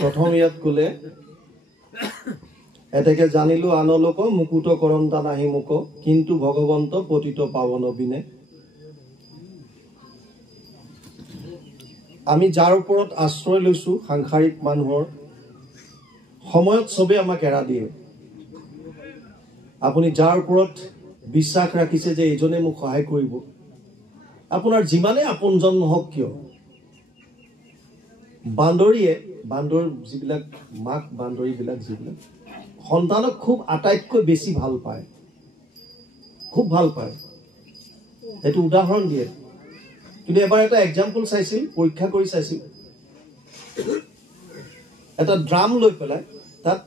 প্ৰথম ইয়াত ক'লে এতেকে জানিলো আনলোক মুকুট কৰন্তা নাহি মুক কিন্তু ভগৱন্ত পতিত পাৱন বিনে। আমি যাৰ ওপৰত আশ্ৰয় লৈছো সাংসাৰিক মানুহৰ সময়ত চবে আমাক এৰা দিয়ে। আপুনি যাৰ ওপৰত বিশ্বাস ৰাখিছে যে এইজনে মোক সহায় কৰিব, আপোনাৰ যিমানে আপোনজন নহওক কিয়, বান্দৰ যিবিলাক মাক বান্দৰীবিলাক যিবিলাক সন্তানক খুব আটাইতকৈ বেছি ভাল পায়, খুব ভাল পায়, সেইটো উদাহৰণ দিয়ে। কিন্তু এবাৰ এটা এক্সাম্পল চাইছিল, পৰীক্ষা কৰি চাইছিল। এটা ড্ৰাম লৈ পেলাই তাত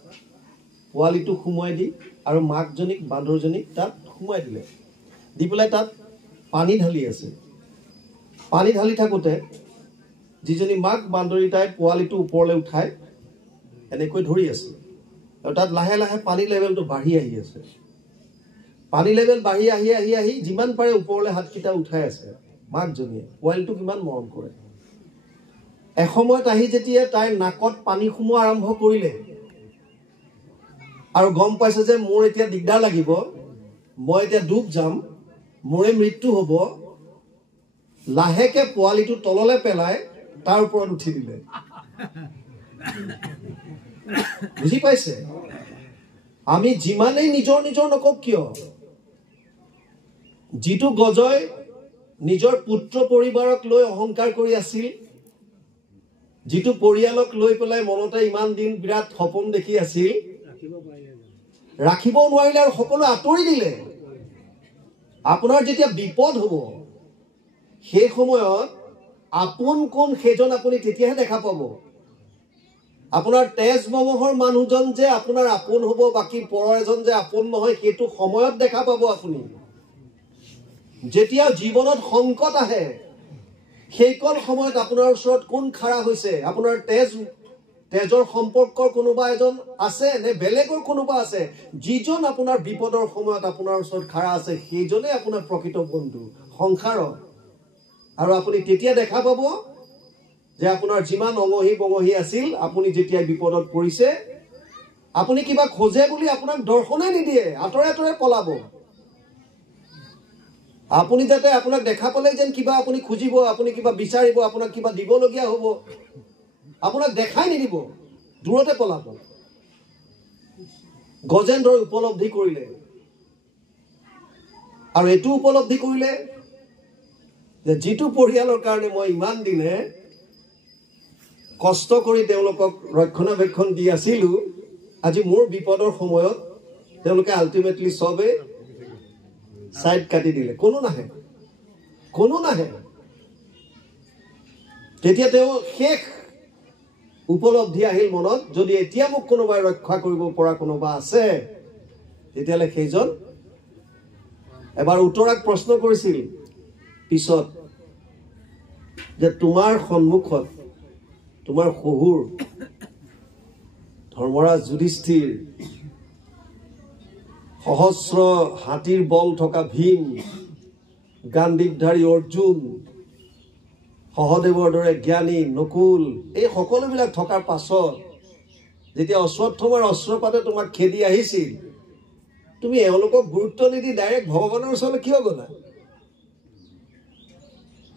পোৱালিটো সোমোৱাই দি আৰু মাকজনীক বান্দৰজনীক তাত সোমোৱাই দিলে, দি পেলাই তাত পানী ঢালি আছে। পানী ঢালি থাকোঁতে যিজনী মাক বান্দৰী তাই পোৱালিটো ওপৰলৈ উঠাই এনেকৈ ধৰি আছে আৰু তাত লাহে লাহে পানী লেভেলটো বাঢ়ি আহি আছে। পানী লেভেল বাঢ়ি আহি আহি আহি যিমান পাৰে ওপৰলৈ হাতকেইটা উঠাই আছে মাকজনীয়ে। পোৱালিটোক ইমান মৰম কৰে। এসময়ত আহি যেতিয়া তাইৰ নাকত পানী সোমোৱা আৰম্ভ কৰিলে আৰু গম পাইছে যে মোৰ এতিয়া দিগদাৰ লাগিব, মই এতিয়া ডুব যাম, মোৰে মৃত্যু হ'ব, লাহেকে পোৱালিটো তললৈ পেলাই তাৰ ওপৰত উঠি দিলে। বুজি পাইছে? আমি যিমানেই নিজৰ নিজৰ নকওক কিয়, যিটো গজই নিজৰ পুত্ৰ পৰিবাৰক লৈ অহংকাৰ কৰি আছিল, যিটো পৰিয়ালক লৈ পেলাই মনতে ইমান দিন বিৰাট সপোন দেখি আছিল, ৰাখিব নোৱাৰিলে আৰু সকলো আঁতৰি দিলে। আপোনাৰ যেতিয়া বিপদ হ'ব সেই সময়ত আপোন কোন সেইজন আপুনি তেতিয়াহে দেখা পাব। আপোনাৰ তেজ মঙহৰ মানুহজন যে আপোনাৰ আপোন হ'ব, বাকী পৰৰ এজন যে আপোন নহয়, সেইটো সময়ত দেখা পাব আপুনি। যেতিয়া জীৱনত সংকট আহে সেইকণ সময়ত আপোনাৰ ওচৰত কোন খাৰা হৈছে, আপোনাৰ তেজৰ সম্পৰ্কৰ কোনোবা এজন আছে নে বেলেগৰ কোনোবা আছে, যিজন আপোনাৰ বিপদৰ সময়ত আপোনাৰ ওচৰত খাৰা আছে, সেইজনে আপোনাৰ প্ৰকৃত বন্ধু সংসাৰৰ। আৰু আপুনি তেতিয়া দেখা পাব যে আপোনাৰ যিমান অঙহী বঙহী আছিল, আপুনি যেতিয়া বিপদত পৰিছে, আপুনি কিবা খোজে বুলি আপোনাক দৰ্শনে নিদিয়ে, আঁতৰে আঁতৰে পলাব। আপুনি যাতে আপোনাক দেখা পালে যেন কিবা আপুনি খুজিব, আপুনি কিবা বিচাৰিব, আপোনাক কিবা দিবলগীয়া হ'ব, আপোনাক দেখাই নিদিব, দূৰতে পলাব। গজেন্দ্ৰই উপলব্ধি কৰিলে আৰু এইটো উপলব্ধি কৰিলে যে যিটো পৰিয়ালৰ কাৰণে মই ইমান দিনে কষ্ট কৰি তেওঁলোকক ৰক্ষণাবেক্ষণ দি আছিলো, আজি মোৰ বিপদৰ সময়ত তেওঁলোকে আল্টিমেটলি চবে সাইড কাটি দিলে, কোনো নাহে, কোনো নাহে। তেতিয়া তেওঁ শেষ উপলব্ধি আহিল মনত, যদি এতিয়া মোক কোনোবাই ৰক্ষা কৰিব পৰা কোনোবা আছে, তেতিয়াহ'লে সেইজন। এবাৰ উত্তৰাক প্ৰশ্ন কৰিছিল পিছত যে তোমাৰ সন্মুখত তোমাৰ শহুৰ ধৰ্মৰাজ যুধিষ্ঠিৰ, সহস্ৰ হাতীৰ বল থকা ভীম, গাণ্ডীৱধাৰী অৰ্জুন, সহদেৱৰ দৰে জ্ঞানী নকুল, এই সকলোবিলাক থকাৰ পাছত যেতিয়া অশ্বত্থামাৰ অস্ত্ৰপাতে তোমাক খেদি আহিছিল, তুমি এওঁলোকক গুৰুত্ব নিদি ডাইৰেক্ট ভগৱানৰ ওচৰলৈ কিয় গলা?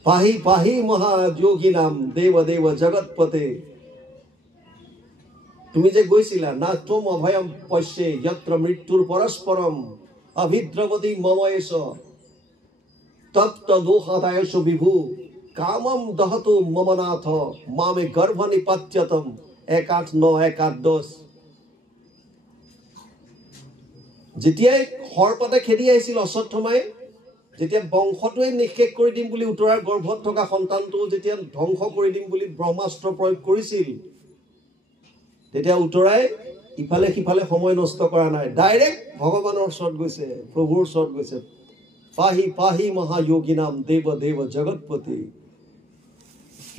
পাহি পাহি মহাযোগী নাম দেৱ দেৱ জগৎপতে, তুমি যে গৈছিলা, না তোম অভয়ম পশ্যে যত্ৰ মৃত্যুৰ পৰস্পৰম অভিদ্ৰৱতী মময়েশ তপ্ত দোষাদায়শ বিভু কামম দহতু মমনাথ মামে গৰ্ভ নিপাত্যতম 1:8-9-1:10। যেতিয়াই সৰ্পতে খেদি আহিছিল অশ্বত্থামাই, যেতিয়া বংশটোৱে নিশেষ কৰি দিম বুলি, উত্তৰাৰ গৰ্ভত থকা সন্তানটো যেতিয়া ধ্বংস কৰি দিম বুলি ব্ৰহ্মাস্ত্ৰ প্ৰয়োগ কৰিছিল, তেতিয়া উত্তৰাই ইফালে সিফালে সময় নষ্ট কৰা নাই, ডাইৰেক্ট ভগৱানৰ ওচৰত গৈছে, প্ৰভুৰ ওচৰত গৈছে। পাহি পাহি মহাযোগী নাম দেৱ দেৱ জগৎপতি,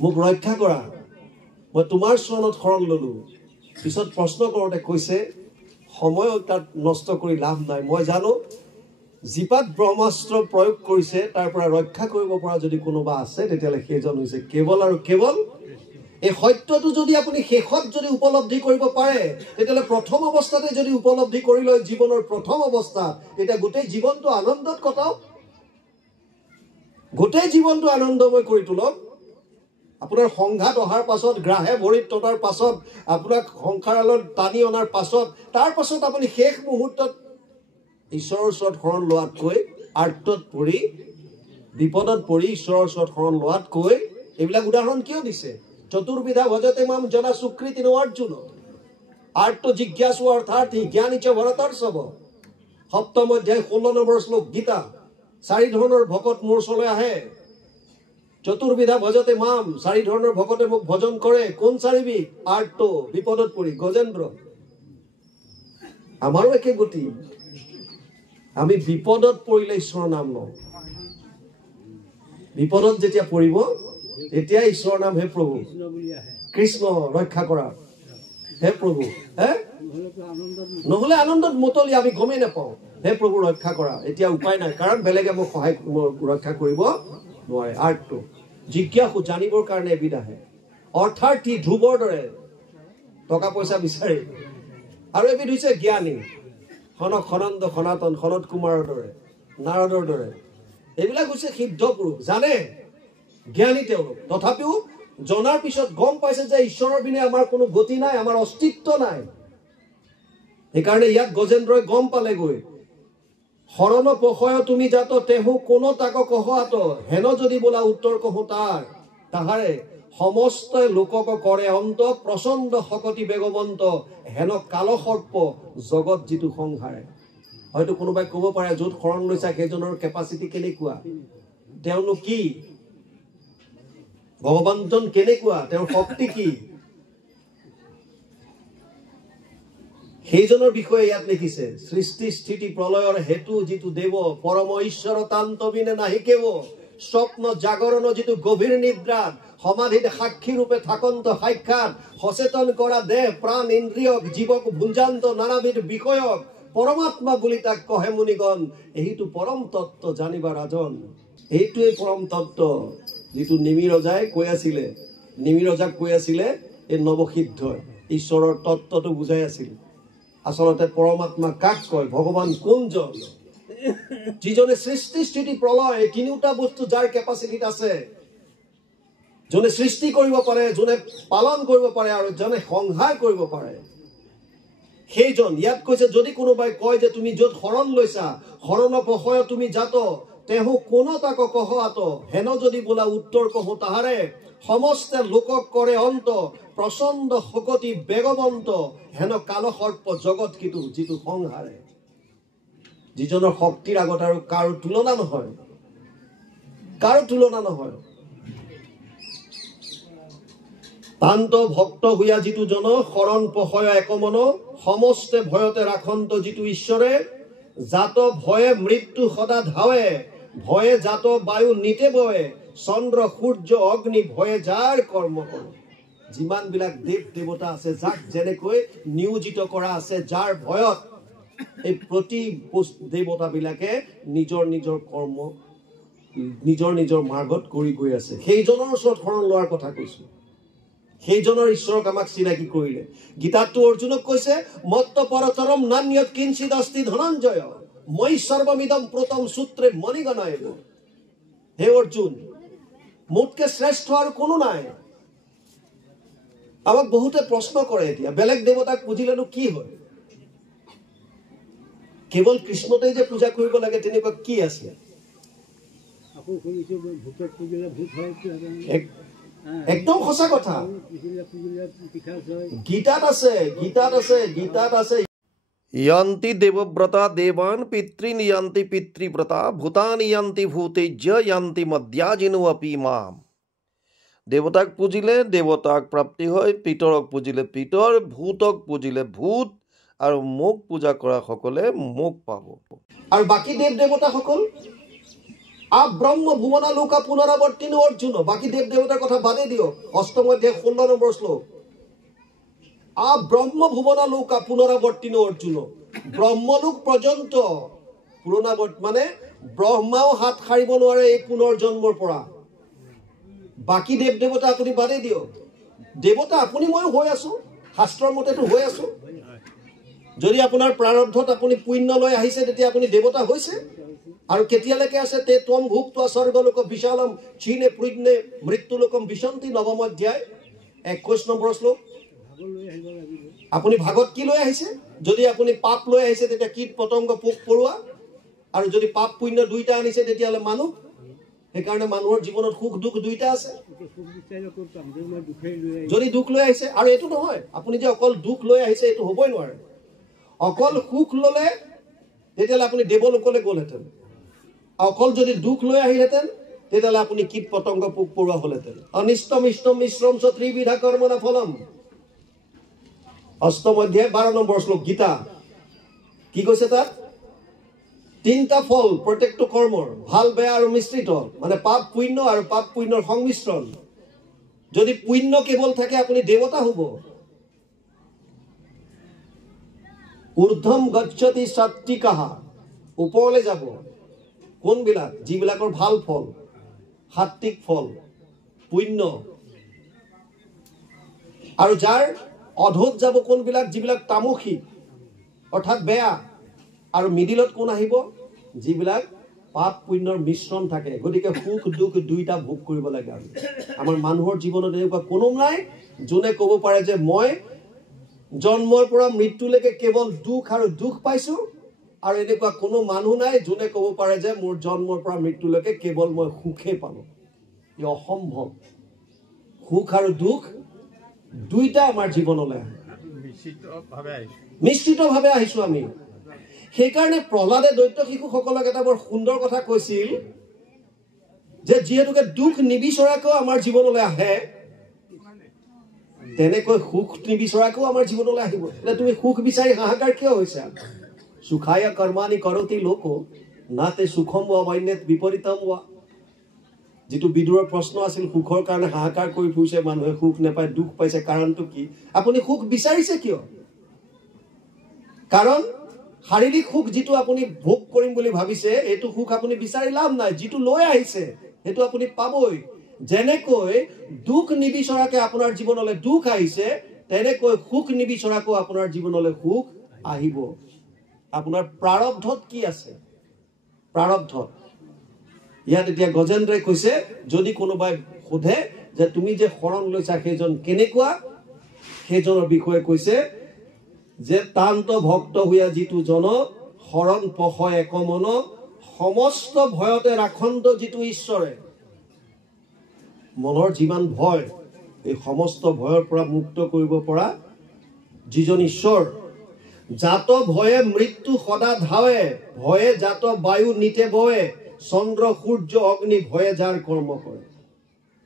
মোক ৰক্ষা কৰা, মই তোমাৰ চৰণত শৰণ ললো। পিছত প্ৰশ্ন কৰোঁতে কৈছে, সময় তাত নষ্ট কৰি লাভ নাই, মই জানো জীপাত ব্ৰহ্মাস্ত্ৰ প্ৰয়োগ কৰিছে তাৰ পৰা ৰক্ষা কৰিব পৰা যদি কোনোবা আছে, তেতিয়াহ'লে সেইজন হৈছে কেৱল আৰু কেৱল এই সত্যটো যদি আপুনি শেষত যদি উপলব্ধি কৰিব পাৰে, তেতিয়াহ'লে প্ৰথম অৱস্থাতে যদি উপলব্ধি কৰি লয় জীৱনৰ প্ৰথম অৱস্থা, তেতিয়া গোটেই জীৱনটো আনন্দত কটাওক, গোটেই জীৱনটো আনন্দময় কৰি তোলক। আপোনাৰ সংঘাত অহাৰ পাছত, গ্ৰাহে ভৰিত টনাৰ পাছত, আপোনাক সংসাৰালত টানি অনাৰ পাছত, তাৰ পাছত আপুনি শেষ মুহূৰ্তত ঈশ্বৰৰ ওচৰত শৰণ লোৱাতকৈ, আৰ্তত পৰি বিপদত পৰি ঈশ্বৰৰ ওচৰত শৰণ লোৱাতকৈ, এইবিলাক উদাহৰণ কিয় দিছে? চতুৰ্বিধা ভজতে মাম জনা সুকৃতি নো অৰ্জুন আৰ্ত জিজ্ঞাসু অৰ্থাৰ্থী জ্ঞানী চ ভৰতৰ্ষভ। 7ম অধ্যায় 16 নম্বৰ শ্লোক গীতা। 4 ধৰণৰ ভকত মোৰ ওচৰলৈ আহে। চতুৰ্বিধা ভজতে মাম, 4 ধৰণৰ ভকতে মোক ভজন কৰে। কোন 4বিধ? আৰ্ত, বিপদত পৰি, গজেন্দ্ৰ। আমাৰো একে গতি। আমি বিপদত পৰিলে ঈশ্বৰৰ নাম লওঁ। বিপদত যেতিয়া পৰিব তেতিয়া ঈশ্বৰৰ নাম, হে প্ৰভু কৃষ্ণ ৰক্ষা কৰা, হে প্ৰভু, নহলে আনন্দত মতলি আমি গমেই নাপাওঁ, হে প্ৰভু ৰক্ষা কৰা। এতিয়া উপায় নাই, কাৰণ বেলেগে মোক ৰক্ষা কৰিব নোৱাৰে। আৰ্টটো জিজ্ঞাসু, জানিবৰ কাৰণে এবিধ আহে। অৰ্থাৰ্থী, ধ্ৰুৱৰ দৰে টকা পইচা বিচাৰি। আৰু এবিধ হৈছে জ্ঞানী, সনক সনন্দ সনাতন সনত কুমাৰৰ দৰে, নাৰদৰ দৰে। এইবিলাক হৈছে সিদ্ধ পুৰুষ, জানে, জ্ঞানী তেওঁলোক। তথাপিও জনাৰ পিছত গম পাইছে যে ঈশ্বৰৰ বিনে আমাৰ কোনো গতি নাই, আমাৰ অস্তিত্ব নাই। সেইকাৰণে ইয়াত গজেন্দ্ৰই গম পালেগৈ, শৰণ পশয় তুমি জাত তেহু কোনো তাক কহাত, হেন যদি বোলা উত্তৰ কহো তাহাৰে, সমস্ত লোকক কৰে অন্ত, প্ৰচণ্ড শকতি বেগমন্ত, হেন কালসৰ্প জগত যিটো সংসাৰে। হয়তো কোনোবাই ক'ব পাৰে, য'ত শৰণ লৈছা সেইজনৰ কেপাচিটি কেনেকুৱা, তেওঁনো কি, ভগৱানজন কেনেকুৱা, তেওঁৰ শক্তি কি, সেইজনৰ বিষয়ে ইয়াত লিখিছে। সৃষ্টি স্থিতি প্ৰলয়ৰ হেতু যিটো দেৱ, পৰম ঈশ্বৰ তান্তবিনে নাহি কেৱ, স্বপ্ন জাগৰণ যিটো গভীৰ নিদ্ৰাত, সমাধিত সাক্ষী ৰূপে থাকন্ত সাক্ষাৎ, সচেতন কৰা দেহ প্ৰাণ ইন্দ্ৰিয়ক, জীৱক ভুঞ্জান্ত নানাবিধ বিষয়ক, পৰমাত্মা বুলি তাক কহে মুনিগণ, এইটো পৰম তত্ত্ব জানিবা ৰাজন। এইটোৱে পৰম তত্ত্ব, যিটো নিমি ৰজাই কৈ আছিলে, নিমি ৰজাক কৈ আছিলে এই নৱসিদ্ধই ঈশ্বৰৰ তত্ত্বটো বুজাই আছিল। আচলতে পৰমাত্মা কাক কয়, ভগৱান কোনজন? যিজনে সৃষ্টি স্থিতি প্ৰলয় এই তিনিওটা বস্তু যাৰ কেপাচিটিত আছে, যোনে সৃষ্টি কৰিব পাৰে, যোনে পালন কৰিব পাৰে আৰু যোনে সংহাৰ কৰিব পাৰে, সেইজন। ইয়াত কৈছে, যদি কোনোবাই কয় যে তুমি য'ত শৰণ লৈছা, শৰণ পশয় তুমি জাত তেহু কোনো তাক কহাত, হেন যদি বোলা উত্তৰ কহো তাহাৰে, সমস্ত লোকক কৰে অন্ত, প্ৰচণ্ড শকতি বেগবন্ত, হেন কালসৰ্প জগত কিটো যিটো সংহাৰে। যিজনৰ শক্তিৰ আগত আৰু কাৰো তুলনা নহয়, কাৰো তুলনা নহয়। তান্ত ভক্ত হুয়া যিটো জন, শৰণ পশয় একমন, সমস্তে ভয়তে ৰাখন্ত যিটো ঈশ্বৰে, জাত ভয়ে মৃত্যু সদা ধাৱে, ভয়ে জাত বায়ু নিতে বয়ে, চন্দ্ৰ সূৰ্য অগ্নি ভয়ে যাৰ কৰ্ম কৰে। যিমান বিলাক দেৱ দেৱতা আছে, যাক যেনেকৈ নিয়োজিত কৰা আছে, যাৰ ভয়ত এই প্ৰতি দেৱতা বিলাকে নিজৰ নিজৰ কৰ্ম নিজৰ নিজৰ মাৰ্গত কৰি গৈ আছে। সেইজনৰ ওচৰত শৰণ লোৱাৰ কথা কৈছো, সেইজনৰ ঈশ্বৰক আমাক চিনাকি কৰিলে। গীতাতটো অৰ্জুনক কৈছে, মত্ত পৰতৰম নান্যত কিঞ্চিদ অস্তি ধনঞ্জয়, মই সৰ্বমিদম প্ৰতম সূত্ৰে মণিগণায়। হে অৰ্জুন, মোতকে শ্ৰেষ্ঠ আৰু কোনো নাই। আমাক বহুতে প্ৰশ্ন কৰে, এতিয়া বেলেগ দেৱতাক পুজিলেনো কি হয়? কেৱল কৃষ্ণতেই যে পূজা কৰিব লাগে তেনেকুৱা কি আছে? একদম সঁচা কথা। গীতাত আছে, গীতাত আছে, গীতাত আছে, यन्ति देवव्रता देवान् पितॄन् यन्ति पितृव्रता भूतानि यन्ति भूतेज्य यन्ति मध्याजिनो अपि माम। देवताक पूजिले देवताक प्राप्ति হয়, পিতৰক पूजिले পিতৰ, ভূতক पूजिले ভূত, আৰু মোক পূজা কৰা সকলে মোক পাব। আৰু বাকি দেৱ দেৱতা সকল ব্ৰহ্ম ভুৱনা লোকা পুনৰাৱৰ্তিন অৰ্জুন। বাকি দেৱ দেৱতাৰ কথা বাদেই দিয়ক। 8ম অধ্যায় 16 নম্বৰ শ্লোক, ব্ৰহ্ম ভুবনা লোকা পুনৰাবৰ্তিন অৰ্জুন। ব্ৰহ্মলোক পৰ্যন্ত পুনৰাবৰ্ত মানে ব্ৰহ্মাও হাত সাৰিব নোৱাৰে এই পুনৰ জন্মৰ পৰা। বাকি দেৱ দেৱতা আপুনি বাদেই দিয়ক, দেৱতা আপুনি মই হৈ আছো, শাস্ত্ৰৰ মতেতো হৈ আছো। যদি আপোনাৰ প্ৰাৰব্ধত আপুনি পুণ্য লৈ আহিছে তেতিয়া আপুনি দেৱতা হৈছে। আৰু কেতিয়ালৈকে আছে তে ত্বম ভুক্ত স্বৰ্গলোক বিশালম চীনে পৃগ্নে মৃত্যুলোকম বিশন্তি নৱম অধ্যায় 21 নম্বৰ শ্লোক। আপুনি ভাগত কি লৈ আহিছে? যদি আপুনি পাপ লৈ আহিছে তেতিয়া কীট পতংগ পোক পৰুৱা, আৰু যদি পাপ পুণ্য দুইটা আনিছে তেতিয়াহ'লে মানুহ। সেইকাৰণে মানুহৰ জীৱনত সুখ দুখ দুইটা আছে। যদি দুখ লৈ আহিছে, আৰু এইটো নহয় আপুনি যে অকল দুখ লৈ আহিছে এইটো হ'বই নোৱাৰে। অকল সুখ ল'লে তেতিয়াহ'লে আপুনি দেৱলোকলৈ গ'লহেঁতেন। অকল যদি দুখ লৈ আহিলেহেঁতেন তেতিয়াহ'লে আপুনি কীট পতংগ পোক পৰুৱা হ'লহেঁতেন। অনিষ্টম ইষ্টম মিশ্ৰম চ ত্ৰিবিধা কৰ্মনা ফলম, 8ম অধ্যায় 12 নম্বৰ শ্লোক গীতা। কি কৈছে তাত? 3টা ফল প্ৰত্যেকটো কৰ্মৰ, ভাল বেয়া আৰু মিশ্ৰিত, মানে পাপ পুণ্য আৰু পাপ পুণ্যৰ সংমিশ্ৰণ। যদি পুণ্য কেৱল থাকে আপুনি দেৱতা হ'ব। ঊৰ্ধ্বম গচ্ছতি সাত্বিকাঃ, ওপৰলৈ যাব কোনবিলাক? যিবিলাকৰ ভাল ফল, সাত্বিক ফল, পুণ্য। আৰু যাৰ অধোত যাব কোনবিলাক? যিবিলাক তামসিক অৰ্থাৎ বেয়া। আৰু মিডিলত কোন আহিব? যিবিলাক পাপ পুণ্যৰ মিশ্ৰণ থাকে। গতিকে সুখ দুখ দুইটা ভোগ কৰিব লাগে। আৰু আমাৰ মানুহৰ জীৱনত এনেকুৱা কোনো নাই যোনে ক'ব পাৰে যে মই জন্মৰ পৰা মৃত্যুলৈকে কেৱল দুখ আৰু দুখ পাইছো, আৰু এনেকুৱা কোনো মানুহ নাই যোনে ক'ব পাৰে যে মোৰ জন্মৰ পৰা মৃত্যুলৈকে কেৱল মই সুখে পালো। ই অসম্ভৱ। সুখ আৰু দুখ দুইটা আমাৰ জীৱনলৈ আহে, নিশ্চিতভাৱে আহিছো আমি। সেইকাৰণে প্ৰহ্লাদে দৈত্য শিশুসকলক এটা বৰ সুন্দৰ কথা কৈছিল যে যিহেতুকে দুখ নিবিচৰাকৈও আমাৰ জীৱনলৈ আহে, তেনেকৈ সুখ নিবিচৰাকৈও আমাৰ জীৱনলৈ আহিব। এতিয়া তুমি সুখ বিচাৰি হাহাকাৰ কিয় হৈছে? সুখায় কৰ্মাণি কৰতি লোক নাতে সুখম ৱা বন্যত বিপৰীতম ৱা। যিটো বিদুৰৰ প্ৰশ্ন আছিল, সুখৰ কাৰণে হাহাকাৰ কৰি ফুৰিছে মানুহে, সুখ নাপায়, দুখ পাইছে, কাৰণটো কি? আপুনি সুখ বিচাৰিছে কিয়? কাৰণ শাৰীৰিক সুখ যিটো আপুনি ভোগ কৰিম বুলি ভাবিছে, এইটো সুখ আপুনি বিচাৰি লাভ নাই। যিটো লৈ আহিছে সেইটো আপুনি পাবই। যেনেকৈ দুখ নিবিচৰাকে আপোনাৰ জীৱনলৈ দুখ আহিছে, তেনেকৈ সুখ নিবিচৰাকৈ আপোনাৰ জীৱনলৈ সুখ আহিব। আপোনাৰ প্ৰাৰব্ধত কি আছে? প্ৰাৰব্ধত ইয়াত এতিয়া গজেন্দ্ৰই কৈছে, যদি কোনোবাই সোধে যে তুমি যে শৰণ লৈছা সেইজন কেনেকুৱা, সেইজনৰ বিষয়ে কৈছে যে তান্ত ভক্ত হোৱা যিটো জন শৰণ পহয় এক মন, সমস্ত ভয়তে ৰাখন্ত যিটো ঈশ্বৰে। মনৰ যিমান ভয়, এই সমস্ত ভয়ৰ পৰা মুক্ত কৰিব পৰা যিজন ঈশ্বৰ। জাত ভয়ে মৃত্যু সদা ধাৱে, ভয়ে জাত বায়ু নিতে বয়ে, চন্দ্ৰ সূৰ্য অগ্নি ভয়ে যাৰ কৰ্ম কৰে।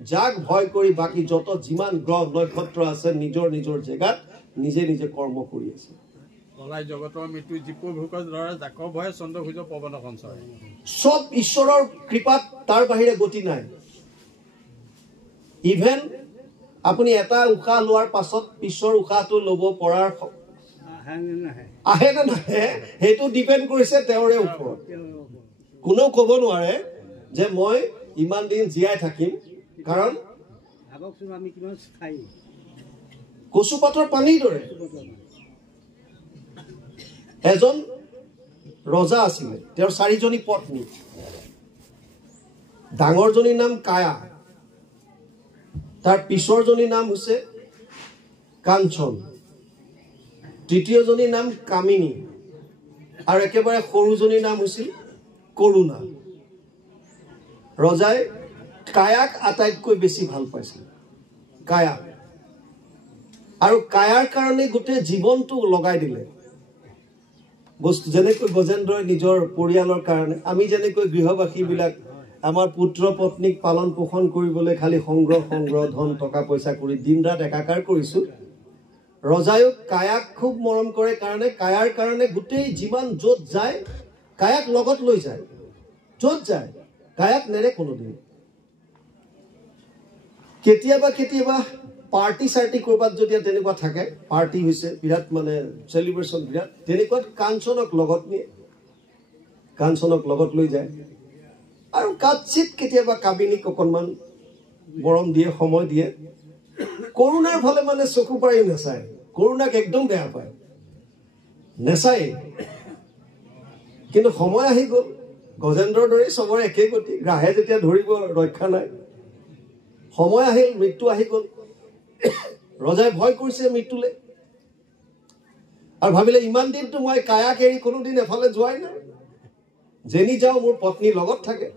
যাক ভয় কৰি বাকী যত যিমান গ্ৰহ নক্ষত্ৰ আছে নিজৰ নিজৰ জেগাত নিজে নিজে কৰ্ম কৰি আছে। সব ঈশ্বৰৰ কৃপাত, তাৰ বাহিৰে গতি নাই। ইভেন আপুনি এটা উশাহ লোৱাৰ পাছত পিছৰ উশাহটো ল'ব পৰাৰ আহে নে নাহে সেইটো ডিপেণ্ড কৰিছে তেওঁৰে ওপৰত। কোনেও ক'ব নোৱাৰে যে মই ইমান দিন জীয়াই থাকিম, কাৰণ কচুপাতৰ পানীৰ দৰে। এজন ৰজা আছিলে, তেওঁৰ 4জনী পত্নী। ডাঙৰজনীৰ নাম কায়া, তাৰ পিছৰজনীৰ নাম হৈছে কাঞ্চন, তৃতীয়জনীৰ নাম কামিনী, আৰু একেবাৰে সৰুজনীৰ নাম হৈছিল কৰুণা। ৰজাই কায়াক আটাইতকৈ বেছি ভাল পাইছিল, কায়া। আৰু কায়াৰ কাৰণে গোটেই জীৱনটো লগাই দিলে। বস্তু যেনেকৈ গজেন্দ্ৰই নিজৰ পৰিয়ালৰ কাৰণে, আমি যেনেকৈ গৃহবাসীবিলাক আমাৰ পুত্ৰ পত্নীক পালন পোষণ কৰিবলৈ খালি সংগ্ৰহ ধন টকা পইচা কৰি দিন ৰাত একাকাৰ কৰিছো, ৰজায়ো কায়াক খুব মৰম কৰে কাৰণে কায়াৰ কাৰণে গোটেই যিমান য'ত যায় কায়াক লগত লৈ যায়। য'ত যায় কায়াক নেৰে কোনোদিন। কেতিয়াবা কেতিয়াবা পাৰ্টি চাৰ্টি কৰবাত যদি তেনেকুৱা থাকে, পাৰ্টি হৈছে বিৰাট মানে চেলিব্ৰেশ্যন বিৰাট, তেনেকুৱাত কাঞ্চনক লগত নিয়ে, কাঞ্চনক লগত লৈ যায়। আৰু কাচিত কেতিয়াবা কাবিনীক অকণমান মৰম দিয়ে, সময় দিয়ে। কৰোণাৰ ফালে মানে চকু পাৰি নাচায়, কৰোণাক একদম বেয়া পায়, নেচায়। কিন্তু সময় আহি গ'ল, গজেন্দ্ৰৰ দৰে চবৰে একে গতি, গ্ৰাহে যেতিয়া ধৰিব ৰক্ষা নাই। সময় আহিল, মৃত্যু আহি গ'ল। ৰজাই ভয় কৰিছে মৃত্যুলৈ আৰু ভাবিলে ইমান দিনতো মই কায়াক এৰি কোনোদিন এফালে যোৱাই নাই, যেনি যাওঁ মোৰ পত্নীৰ লগত থাকে,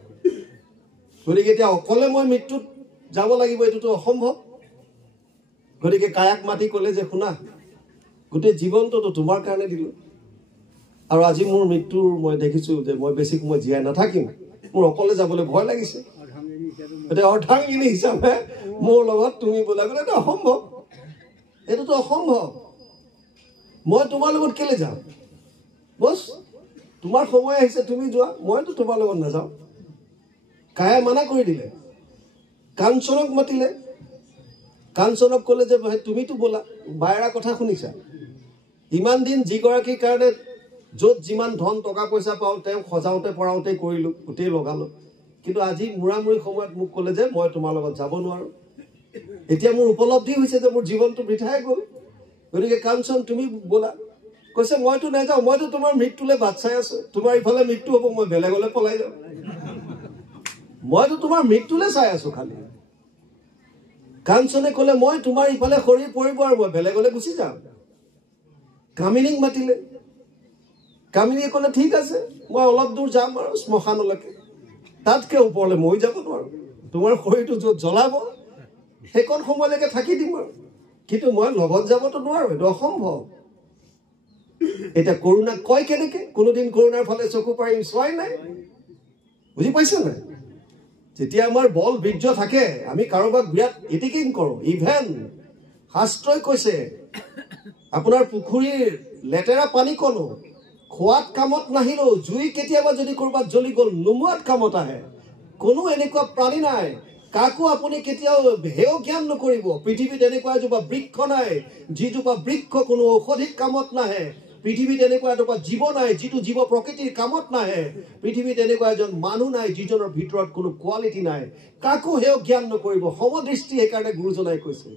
গতিকে এতিয়া অকলে মই মৃত্যুত যাব লাগিব, এইটোতো অসম্ভৱ। গতিকে কায়াক মাতি ক'লে যে শুনা, গোটেই জীৱনটোতো তোমাৰ কাৰণে দিলোঁ আৰু আজি মোৰ মৃত্যুৰ মই দেখিছোঁ যে মই বেছি সময় জীয়াই নাথাকিম, মোৰ অকলে যাবলৈ ভয় লাগিছে, এতিয়া অৰ্ধাংগিনী হিচাপে মোৰ লগত তুমি বোলা গ'লে এইটো অসম্ভৱ, এইটোতো অসম্ভৱ। মই তোমাৰ লগত কেলে যাম, বছ তোমাৰ সময় আহিছে তুমি যোৱা, মইতো তোমাৰ লগত নাযাওঁ। কায়াই মানা কৰি দিলে, কাঞ্চনক মাতিলে, কাঞ্চনক ক'লে যে তুমিতো বোলা, বায়েৰা কথা শুনিছা, ইমান দিন যিগৰাকীৰ কাৰণে য'ত যিমান ধন টকা পইচা পাওঁ তেওঁক সজাওঁতে পৰাওঁতে কৰিলোঁ, গোটেই লগালোঁ, কিন্তু আজি মূৰামূৰি সময়ত মোক ক'লে যে মই তোমাৰ লগত যাব নোৱাৰোঁ। এতিয়া মোৰ উপলব্ধি হৈছে যে মোৰ জীৱনটো বৃথাই গ'ল, গতিকে কাঞ্চন তুমি বোলা। কৈছে মইতো নাযাওঁ, মইতো তোমাৰ মৃত্যুলৈ বাট চাই আছোঁ, তোমাৰ ইফালে মৃত্যু হ'ব মই বেলেগলৈ পলাই যাওঁ, মইতো তোমাৰ মৃত্যুলৈ চাই আছোঁ খালি। কাঞ্চনে ক'লে মই তোমাৰ ইফালে শৰীৰ পৰিব আৰু মই বেলেগলৈ গুচি যাম। কামিনীক মাতিলে, কামিনীয়ে ক'লে ঠিক আছে মই অলপ দূৰ যাম আৰু শ্মশানলৈকে, তাতকৈ ওপৰলৈ মই যাব নোৱাৰোঁ, তোমাৰ শৰীৰটো য'ত জ্বলাব সেইকণ সময়লৈকে থাকি দিম আৰু, কিন্তু মই লগত যাবতো নোৱাৰোঁ, এইটো অসম্ভৱ। এতিয়া কৰোণাক কয় কেনেকে, কোনোদিন কৰোণাৰ ফালে চকু পাৰি চোৱাই নাই, বুজি পাইছে নাই? যেতিয়া আমাৰ বল বীৰ্য থাকে আমি কাৰোবাক বিৰাট ইটিকিং কৰোঁ। ইভেন শাস্ত্ৰই কৈছে আপোনাৰ পুখুৰীৰ লেতেৰা পানীকণো খোৱাত কামত নাহিলেও জুই কেতিয়াবা যদি ক'ৰবাত জ্বলি গ'ল নুমুৱাত কামত আহে। কোনো এনেকুৱা প্ৰাণী নাই, কাকো আপুনি কেতিয়াও হেয় জ্ঞান নকৰিব। পৃথিৱীত এনেকুৱা এজোপা বৃক্ষ নাই যিজোপা বৃক্ষ কোনো ঔষধিক কামত নাহে। পৃথিৱীত এনেকুৱা এজোপা জীৱ নাই যিটো জীৱ প্ৰকৃতিৰ কামত নাহে। পৃথিৱীত এনেকুৱা এজন মানুহ নাই যিজনৰ ভিতৰত কোনো কোৱালিটি নাই। কাকো হেয় জ্ঞান নকৰিব, সমদৃষ্টি সেইকাৰণে গুৰুজনাই কৈছে।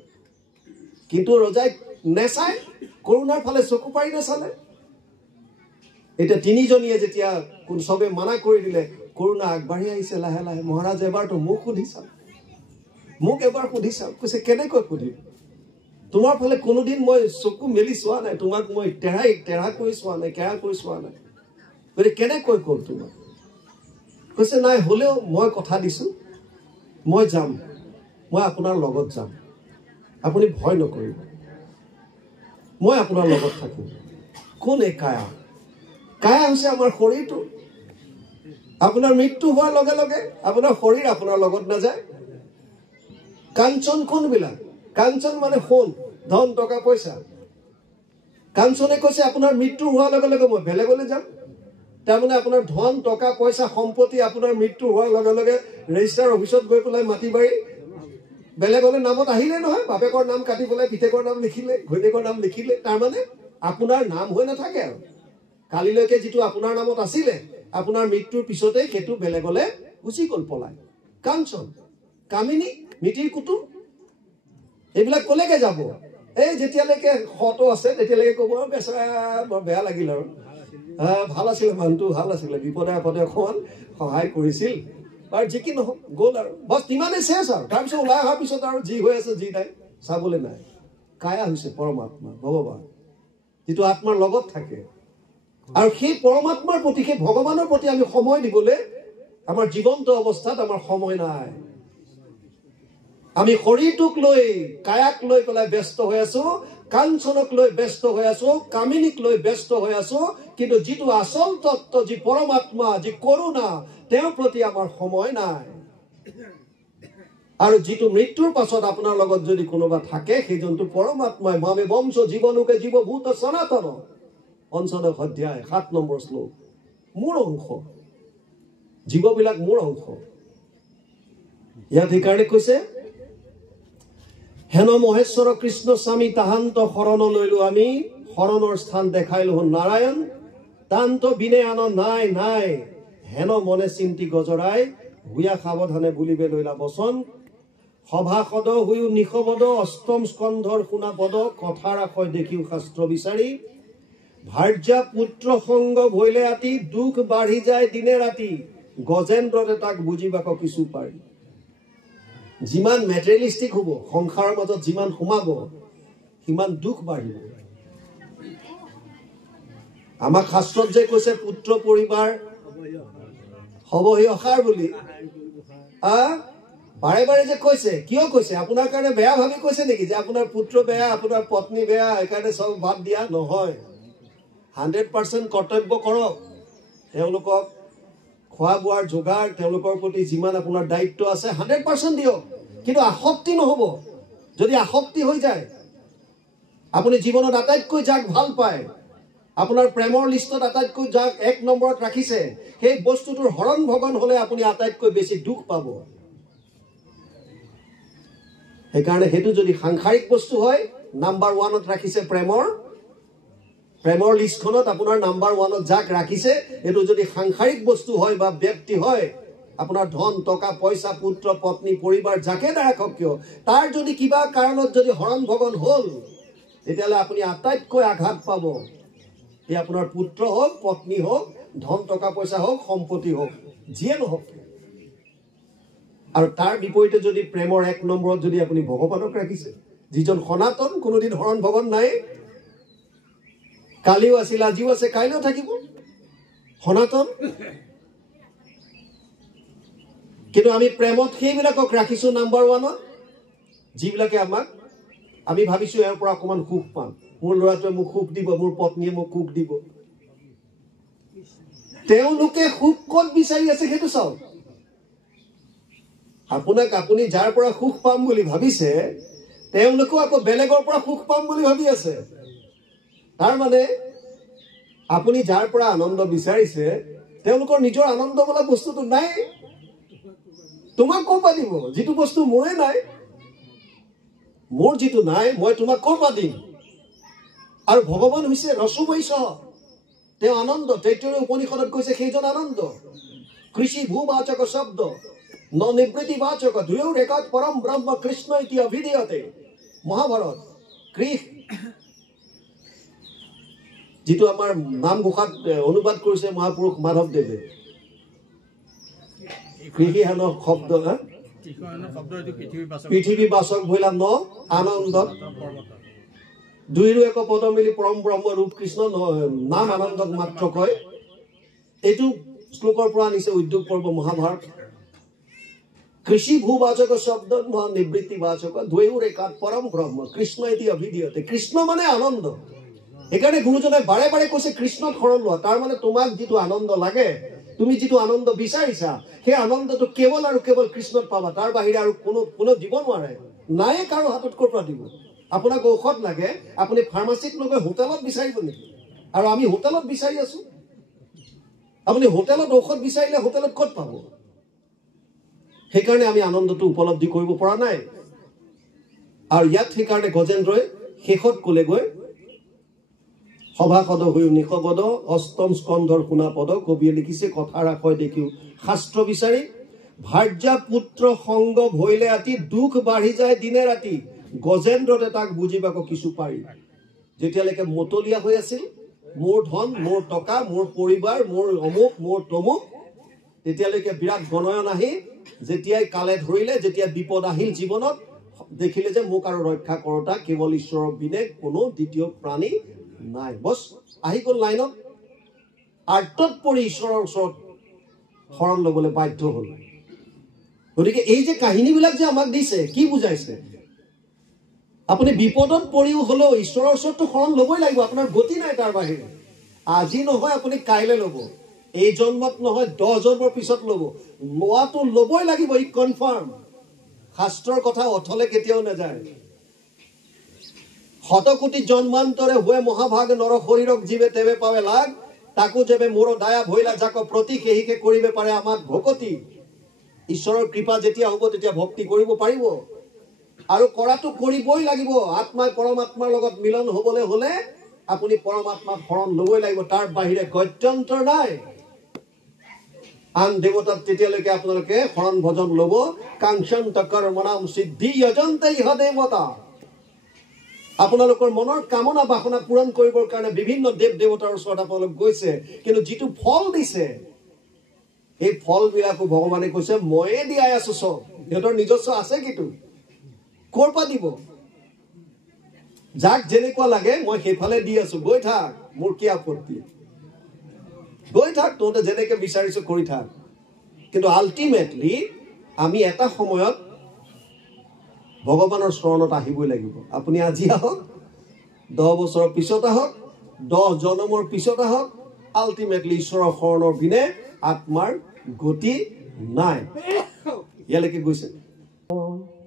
কিন্তু ৰজাই নেচায়, কৰোণাৰ ফালে চকু পাৰি নেচালে। এতিয়া তিনিজনীয়ে যেতিয়া চবে মানা কৰি দিলে, কৰোণা আগবাঢ়ি আহিছে লাহে লাহে। মহাৰাজ এবাৰতো মোক সুধি চাওক, মোক এবাৰ সুধি চাওক। কৈছে কেনেকৈ সুধিম, তোমাৰ ফালে কোনোদিন মই চকু মেলি চোৱা নাই, তোমাক মই টেঢ়া কৰি চোৱা নাই, কেৰা কৰি চোৱা নাই, গতিকে কেনেকৈ ক'ল তোমাক। কৈছে নাই হ'লেও মই কথা দিছোঁ, মই যাম, মই আপোনাৰ লগত যাম, আপুনি ভয় নকৰিব, মই আপোনাৰ লগত থাকিম। কোন এই কায়া? কায়া হৈছে আমাৰ শৰীৰটো। আপোনাৰ মৃত্যু হোৱাৰ লগে লগে আপোনাৰ শৰীৰ আপোনাৰ লগত নাযায়। কাঞ্চন কোনবিলাক? কাঞ্চন মানে সোণ, ধন টকা পইচা। কাঞ্চনে কৈছে আপোনাৰ মৃত্যু হোৱাৰ লগে লগে মই বেলেগলৈ যাম। তাৰমানে আপোনাৰ ধন টকা পইচা সম্পত্তি আপোনাৰ মৃত্যু হোৱাৰ লগে লগে ৰেজিষ্টাৰ অফিচত গৈ পেলাই মাটি বাৰী বেলেগলৈ নামত আহিলে নহয়। বাপেকৰ নাম কাটি পেলাই পিতেকৰ নাম লিখিলে, ঘৈণীয়েকৰ নাম লিখিলে, তাৰমানে আপোনাৰ নাম হৈ নাথাকে আৰু। কালিলৈকে যিটো আপোনাৰ নামত আছিলে আপোনাৰ মৃত্যুৰ পিছতে সেইটো বেলেগলৈ গুচি গ'ল পলাই। কাঞ্চন, কামিনী, মিতিৰ কুটুম এইবিলাক কলৈকে যাব? এই যেতিয়ালৈকে শটো আছে তেতিয়ালৈকে ক'ব বেচেৰা বৰ বেয়া লাগিল আৰু, ভাল আছিলে মানুহটো, ভাল আছিলে, বিপদে আপদে অকণমান সহায় কৰিছিল, আৰু যি কি নহওক গ'ল আৰু, বছ ইমানেই চেছ আৰু। তাৰপিছত ওলাই অহাৰ পিছত আৰু যি হৈ আছে যি নাই চাবলৈ নাই। কায়া হৈছে পৰমাত্মা, ভগৱান, যিটো আত্মাৰ লগত থাকে। আৰু সেই পৰমাত্মাৰ প্ৰতি, সেই ভগৱানৰ প্ৰতি আমি সময় দিবলৈ আমাৰ জীৱন্ত অৱস্থাত আমাৰ সময় নাই। আমি শৰীৰটোক লৈ, কায়াক লৈ পেলাই ব্যস্ত হৈ আছো, কাঞ্চনক লৈ ব্যস্ত হৈ আছো, কামিনীক লৈ ব্যস্ত হৈ আছো, কিন্তু যিটো আচল তত্ত্ব, যি পৰমাত্মা, যি কৰোণা, তেওঁৰ প্ৰতি আমাৰ সময় নাই। আৰু যিটো মৃত্যুৰ পাছত আপোনাৰ লগত যদি কোনোবা থাকে সেইজনটো পৰমাত্মাই। মামে বংশ জীৱলোকে জীৱভূত সনাতন, ৫৫ অধ্যায় ৭ নম্বৰ শ্লোক। মোৰ অংশ, জীৱবিলাক মোৰ অংশ। ইয়াত সেইকাৰণে কৈছে হেন মহেশ্বৰ কৃষ্ণ স্বামী তাহান্ত শৰণ লৈলো আমি, শৰণৰ স্থান দেখাইলো নাৰায়ণ, তান্ত বিনে আন নাই নাই, হেন মনে চিন্তি গজৰাই, হুয়া সাৱধানে বুলিবে লৈলা বচন, সভাসদ হৈও নিশবদ অষ্টম স্কন্ধৰ শুনা পদ কথা ৰাখয় দেখিও শাস্ত্ৰ বিচাৰি ভাৰ্যা পুত্ৰ সংগ ভৈলে আতি দুখ বাঢ়ি যায় দিনে ৰাতি গজেন্দ্ৰতে তাক বুজিবাক কিছু পাৰি যিমান মেটেৰিয়েলিষ্টিক হ'ব সংসাৰৰ মাজত যিমান সোমাব সিমান দুখ বাঢ়িব আমাক শাস্ত্ৰত যে কৈছে পুত্ৰ পৰিবাৰ হবহি অসাৰ বুলি বাৰে বাৰে যে কৈছে কিয় কৈছে আপোনাৰ কাৰণে বেয়া ভাবি কৈছে নেকি যে আপোনাৰ পুত্ৰ বেয়া আপোনাৰ পত্নী বেয়া এইকাৰণে সব বাদ দিয়া নহয় 100% কৰ্তব্য কৰক তেওঁলোকক খোৱা বোৱাৰ যোগাৰ তেওঁলোকৰ প্ৰতি যিমান আপোনাৰ দায়িত্ব আছে 100% দিয়ক কিন্তু আসক্তি নহব যদি আসক্তি হৈ যায় আপুনি জীৱনত আটাইতকৈ যাক ভাল পায় আপোনাৰ প্ৰেমৰ লিষ্টত আটাইতকৈ যাক এক নম্বৰত ৰাখিছে সেই বস্তুটোৰ হৰণ ভগন হলে আপুনি আটাইতকৈ বেছি দুখ পাব সেইকাৰণে হেতু যদি সাংসাৰিক বস্তু হয় নাম্বাৰ 1ত ৰাখিছে প্ৰেমৰ লিষ্টখনত আপোনাৰ নাম্বাৰ 1ত যাক ৰাখিছে এটো যদি সাংসাৰিক বস্তু হয় বা ব্যক্তি হয় আপোনাৰ ধন টকা পইচা পুত্ৰ পত্নী পৰিবাৰ যাকে ৰাখক কিয় তাৰ যদি কিবা কাৰণত যদি হৰণ ভগন হল তেতিয়ালে আপুনি আটাইতকৈ আঘাত পাব এই আপোনাৰ পুত্ৰ হোক পত্নী হোক ধন টকা পইচা হোক সম্পত্তি হোক যিয়ে নহওক আৰু তাৰ বিপৰীতে যদি প্ৰেমৰ এক নম্বৰত যদি আপুনি ভগৱানক ৰাখিছে যিজন সনাতন কোনোদিন হৰণ ভগন নাই কালিও আছিল আজিও আছে কাইলৈও থাকিব সনাতন কিন্তু আমি প্ৰেমত সেইবিলাকক ৰাখিছো নাম্বাৰ 1ত যিবিলাকে আমাক আমি ভাবিছো ইয়াৰ পৰা অকমান সুখ পাম মোৰ ল'ৰাটোৱে মোক সুখ দিব মোৰ পত্নীয়ে মোক সুখ দিব তেওঁলোকে সুখ ক'ত বিচাৰি আছে সেইটো চাওক আপোনাক আপুনি যাৰ পৰা সুখ পাম বুলি ভাবিছে তেওঁলোকেও আকৌ বেলেগৰ পৰা সুখ পাম বুলি ভাবি আছে তাৰ মানে আপুনি যাৰ পৰা আনন্দ বিচাৰিছে তেওঁলোকৰ নিজৰ আনন্দ বোলা বস্তুটো নাই তোমাক ক'ৰ পৰা দিব যিটো বস্তু মোৰে নাই মোৰ যিটো নাই মই তোমাক ক'ৰ পৰা দিম আৰু ভগৱান হৈছে ৰসুবৈশ তেওঁ আনন্দ তৈত্তৰীয় উপনিষদত কৈছে সেইজন আনন্দ কৃষি ভূবাচক শব্দ ন নিবৃত্তিবাচক দুয়ো ৰেখাত পৰম ব্ৰহ্ম কৃষ্ণ ইতি অভিধেয়তে মহাভাৰত কৃষ যিটো আমাৰ নামঘোষাত অনুবাদ কৰিছে মহাপুৰুষ মাধৱদেৱে কৃষি হেন শব্দ পৃথিৱী বাচক ভৈলা ন আনন্দ দুইৰো এক পদ মিলি পৰম ব্ৰহ্ম ৰূপ কৃষ্ণ নাম আনন্দক মাত্ৰ কয় এইটো শ্লোকৰ পৰা আনিছে উদ্যোগ পৰ্ব মহাভাৰত কৃষি ভূবাচক শব্দ ন নিবৃত্তিবাচক দুয়ো ৰেখাত পৰম ব্ৰহ্ম কৃষ্ণ ইতি অভিধেয়তে কৃষ্ণ মানে আনন্দ সেইকাৰণে গুৰুজনে বাৰে বাৰে কৈছে কৃষ্ণক শৰণ লোৱা তাৰ মানে তোমাক যিটো আনন্দ লাগে তুমি যিটো আনন্দ বিচাৰিছা সেই আনন্দটো কেৱল আৰু কেৱল কৃষ্ণত পাবা তাৰ বাহিৰে আৰু কোনো দিব নোৱাৰে নাই কাৰো হাতত ক'ৰ পৰা দিব আপোনাক ঔষধ লাগে আপুনি ফাৰ্মাচিত নগৈ হোটেলত বিচাৰিব নেকি আৰু আমি হোটেলত বিচাৰি আছো আপুনি হোটেলত ঔষধ বিচাৰিলে হোটেলত ক'ত পাব সেইকাৰণে আমি আনন্দটো উপলব্ধি কৰিব পৰা নাই আৰু ইয়াত সেইকাৰণে গজেন্দ্ৰই শেষত ক'লেগৈ সভাসদ হৈও নিশবদ অষ্টম স্কন্ধৰ শুনা পদ কবিয়ে লিখিছে কথা ৰাখয় দেখিও শাস্ত্ৰ বিচাৰি ভাৰ্যা পুত্ৰ সংগ ভৈলে আতি দুখ বাঢ়ি যায় দিনে ৰাতি গজেন্দ্ৰতে তাক বুজিবাক কিছু পাৰি যেতিয়ালৈকে মতলীয়া হৈ আছিল মোৰ ধন মোৰ টকা মোৰ পৰিবাৰ মোৰ অমুক মোৰ তমুক তেতিয়ালৈকে বিৰাট গণয়ন আহি যেতিয়াই কালে ধৰিলে যেতিয়া বিপদ আহিল জীৱনত দেখিলে যে মোক আৰু ৰক্ষা কৰোতা কেৱল ঈশ্বৰৰ বিনে কোনো দ্বিতীয় প্ৰাণী নাই বস আহি গ'ল লাইনত আৰ্তত পৰি ঈশ্বৰৰ ওচৰত শৰণ ল'বলৈ বাধ্য হ'ল গতিকে এই যে কাহিনীবিলাক যে আমাক দিছে কি বুজাইছে আপুনি বিপদত পৰিও হলেও ঈশ্বৰৰ ওচৰততো শৰণ ল'বই লাগিব আপোনাৰ গতি নাই তাৰ বাহিৰে আজি নহয় আপুনি কাইলৈ ল'ব এই জন্মত নহয় 10 জন্মৰ পিছত ল'ব লোৱাটো ল'বই লাগিব ই কনফাৰ্ম শাস্ত্ৰৰ কথা অথলে কেতিয়াও নাযায় শতকোটি জন্মান্তরে হুয়ে মহাভাগ নর শরীরক জীবে তেবে পাবে লাগ তাকো যেবে মোর দয়া ভইলা যাক প্রতি কেহিকে করিবে পারে আমার ভকতি ঈশ্বৰৰ কৃপা যেতিয়া হ'ব তেতিয়া ভক্তি কৰিব পাৰিব আৰু কৰাটো কৰিবই লাগিব আত্মাই পৰমাত্মাৰ লগত মিলন হ'বলৈ হলে আপুনি পৰমাত্মাক শৰণ ল'বই লাগিব তাৰ বাহিৰে গত্যন্তৰ নাই আন দেৱতাত তেতিয়ালৈকে আপোনালোকে শৰণ ভজন ল'ব কাংক্ষন্ত কৰ্মণাম সিদ্ধি যজন্তে ইহ দেৱতা আপোনালোকৰ মনৰ কামনা বাসনা পূৰণ কৰিবৰ কাৰণে বিভিন্ন দেৱ দেৱতাৰ ওচৰত আপোনালোক গৈছে কিন্তু যিটো ফল দিছে এই ফলবিলাকো ভগৱানে কৈছে ময়ে দিয়াই আছো চব সিহঁতৰ নিজস্ব আছে কিন্তু ক'ৰ পৰা দিব যাক যেনেকুৱা লাগে মই সেইফালে দি আছো গৈ থাক মোৰ কি আপত্তি গৈ থাক তহঁতে যেনেকে বিচাৰিছো কৰি থাক কিন্তু আল্টিমেটলি আমি এটা সময়ত ভগৱানৰ শৰণত আহিবই লাগিব আপুনি আজি আহক 10 বছৰৰ পিছত আহক 10 জনমৰ পিছত আহক আল্টিমেটলি ঈশ্বৰৰ শৰণৰ বিনে আত্মাৰ গতি নাই ইয়ালৈকে গৈছে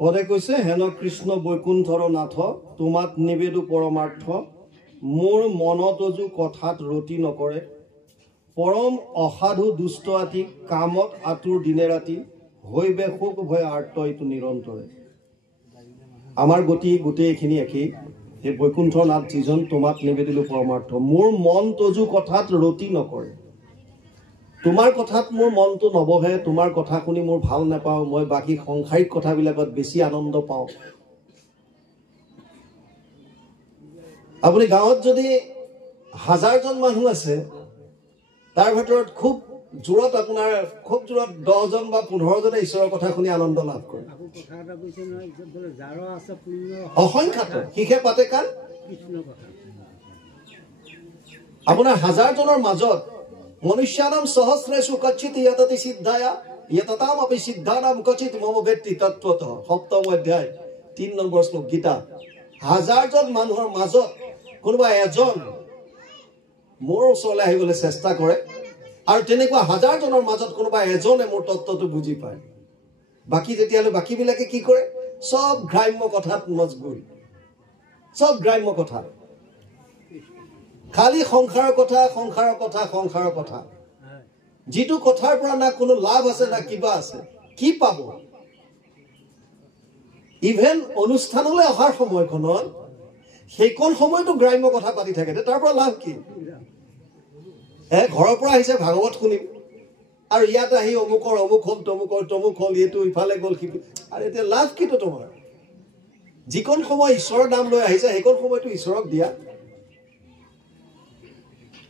পদে কৈছে হেন কৃষ্ণ বৈকুণ্ঠৰ নাথ তোমাত নিবেদু পৰমাৰ্থ মোৰ মনত যু কথাত ৰতি নকৰে পৰম অসাধু দুষ্ট আতি কামত আতুৰ দিনে ৰাতি হৈবে শোক ভয় আৰ্ত এইটো নিৰন্তৰে আমাৰ গতি গোটেইখিনি একেই এই বৈকুণ্ঠৰ নাথ যিজন তোমাক নিবেদিলো পৰমাৰ্থ মোৰ মন তজু কথাত ৰতি নকৰে তোমাৰ কথাত মোৰ মনটো নবহে তোমাৰ কথা শুনি মোৰ ভাল নাপাওঁ মই বাকি সংসাৰিক কথাবিলাকত বেছি আনন্দ পাওঁ আপুনি গাঁৱত যদি 1000 জন মানুহ আছে তাৰ ভিতৰত খুব জোৰত আপোনাৰ খুব জোৰত 10 জন বা 15 জনে ঈশ্বৰৰ কথা শুনি আনন্দ লাভ কৰে অসংখ্যাত শিখে পাতে কান আপোনাৰ 1000 জনৰ মাজত মনুষ্যানাম সহস্ৰেষু কচ্চিত ইয়ততি সিদ্ধায়া ইয়ততাম আপি সিদ্ধানাম কচ্চিত মম ব্যক্তি তত্ত্বত সপ্তম অধ্যায় 3 নম্বৰ শ্লোক গীতা 1000 জন মানুহৰ মাজত কোনোবা এজন মোৰ ওচৰলৈ আহিবলৈ চেষ্টা কৰে আৰু তেনেকুৱা 1000 জনৰ মাজত কোনোবা এজনে মোৰ তত্ত্বটো বুজি পায় বাকি যেতিয়ালৈ বাকিবিলাকে কি কৰে সব গ্ৰাম্য কথাত মজগুল সব গ্ৰাম্য কথা খালি সংসাৰৰ কথা যিটো কথাৰ পৰা না কোনো লাভ আছে না কিবা আছে কি পাব ইভেন অনুষ্ঠানলৈ অহাৰ সময়খনত সেইকণ সময়তো গ্ৰাম্য কথা পাতি থাকে তাৰ পৰা লাভ কি ঘৰৰ পৰা আহিছে ভাগৱত শুনিম আৰু ইয়াত আহি অমুকৰ অমুক হল তমুক হল এইটো ইফালে গ'ল আৰু এতিয়া লাভ কিটো তোমাৰ যিকণ সময় ঈশ্বৰৰ নাম লৈ আহিছে সেইকণ সময়তো ঈশ্বৰক দিয়া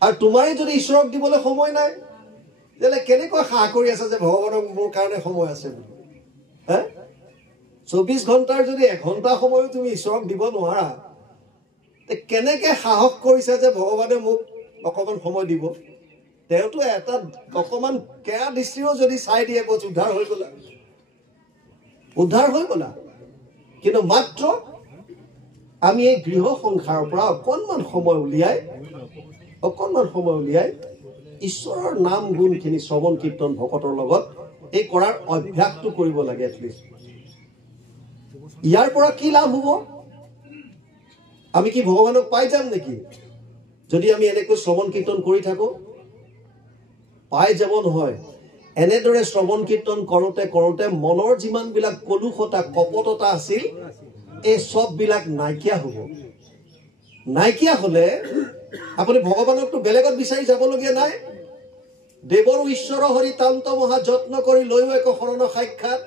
আৰু তোমাৰে যদি ঈশ্বৰক দিবলৈ সময় নাই তেলে কেনেকৈ সাহ কৰি আছে যে ভগৱানক মোৰ কাৰণে সময় আছে বুলি 24 ঘণ্টাৰ যদি 1 ঘণ্টা সময় তুমি ঈশ্বৰক দিব নোৱাৰা তে কেনেকৈ সাহস কৰিছে যে ভগৱানে মোক অকমান সময় দিব তেওঁতো এটা অকমান কেয়া দৃষ্টিও যদি চাই দিয়ে বচ উদ্ধাৰ হৈ গলা কিন্তু মাত্ৰ আমি এই গৃহ সংসাৰৰ পৰা অকণমান সময় উলিয়াই ঈশ্বৰৰ নাম গুণখিনি শ্ৰৱণ কীৰ্তন ভকতৰ লগত এই কৰাৰ অভ্যাসটো কৰিব লাগে এটলিষ্ট ইয়াৰ পৰা কি লাভ হ'ব আমি কি ভগৱানক পাই যাম নেকি যদি আমি এনেকৈ শ্ৰৱণ কীৰ্তন কৰি থাকো পাই যাব নহয় এনেদৰে শ্ৰৱণ কীৰ্তন কৰোতে মনৰ যিমান বিলাক কলুষতা কপটতা আছিল এই সব বিলাক নাইকিয়া হলে আপুনি ভগৱানকটো বেলেগত বিচাৰি যাবলগীয়া নাই দেৱৰ ঈশ্বৰ হৰি তান্ত মহা যত্ন কৰি লৈও এক শৰণ সাক্ষাৎ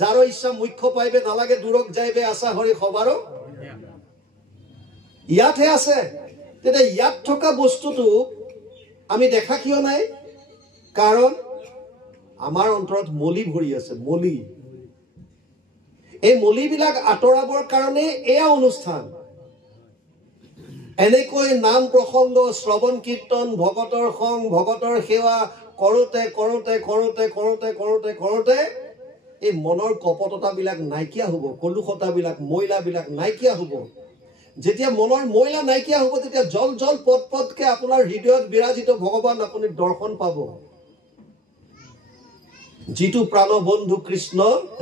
যাৰ ইচ্ছা মুখ্য পাইবে নালাগে দূৰক যাইবে আশা হৰি সবাৰো ইয়াতহে আছে তেতিয়া ইয়াত থকা বস্তুটো আমি দেখা কিয় নাই কাৰণ আমাৰ অন্তৰত মলি ভৰি আছে এই মলিবিলাক আঁতৰাবৰ কাৰণে এয়া অনুষ্ঠান এনেকৈ নাম প্ৰসংগ শ্ৰৱণ কীৰ্তন ভগতৰ সং ভগতৰ সেৱা কৰোতে এই মনৰ কপটতাবিলাক নাইকিয়া হ'ব কলুষতাবিলাক মইলাবিলাক নাইকিয়া হ'ব যেতিয়া মনৰ মইলা নাইকিয়া হ'ব তেতিয়া জল পটকে আপোনাৰ হৃদয়ত বিৰাজিত ভগৱান আপুনি দৰ্শন পাব যিটো প্ৰাণ বন্ধু কৃষ্ণ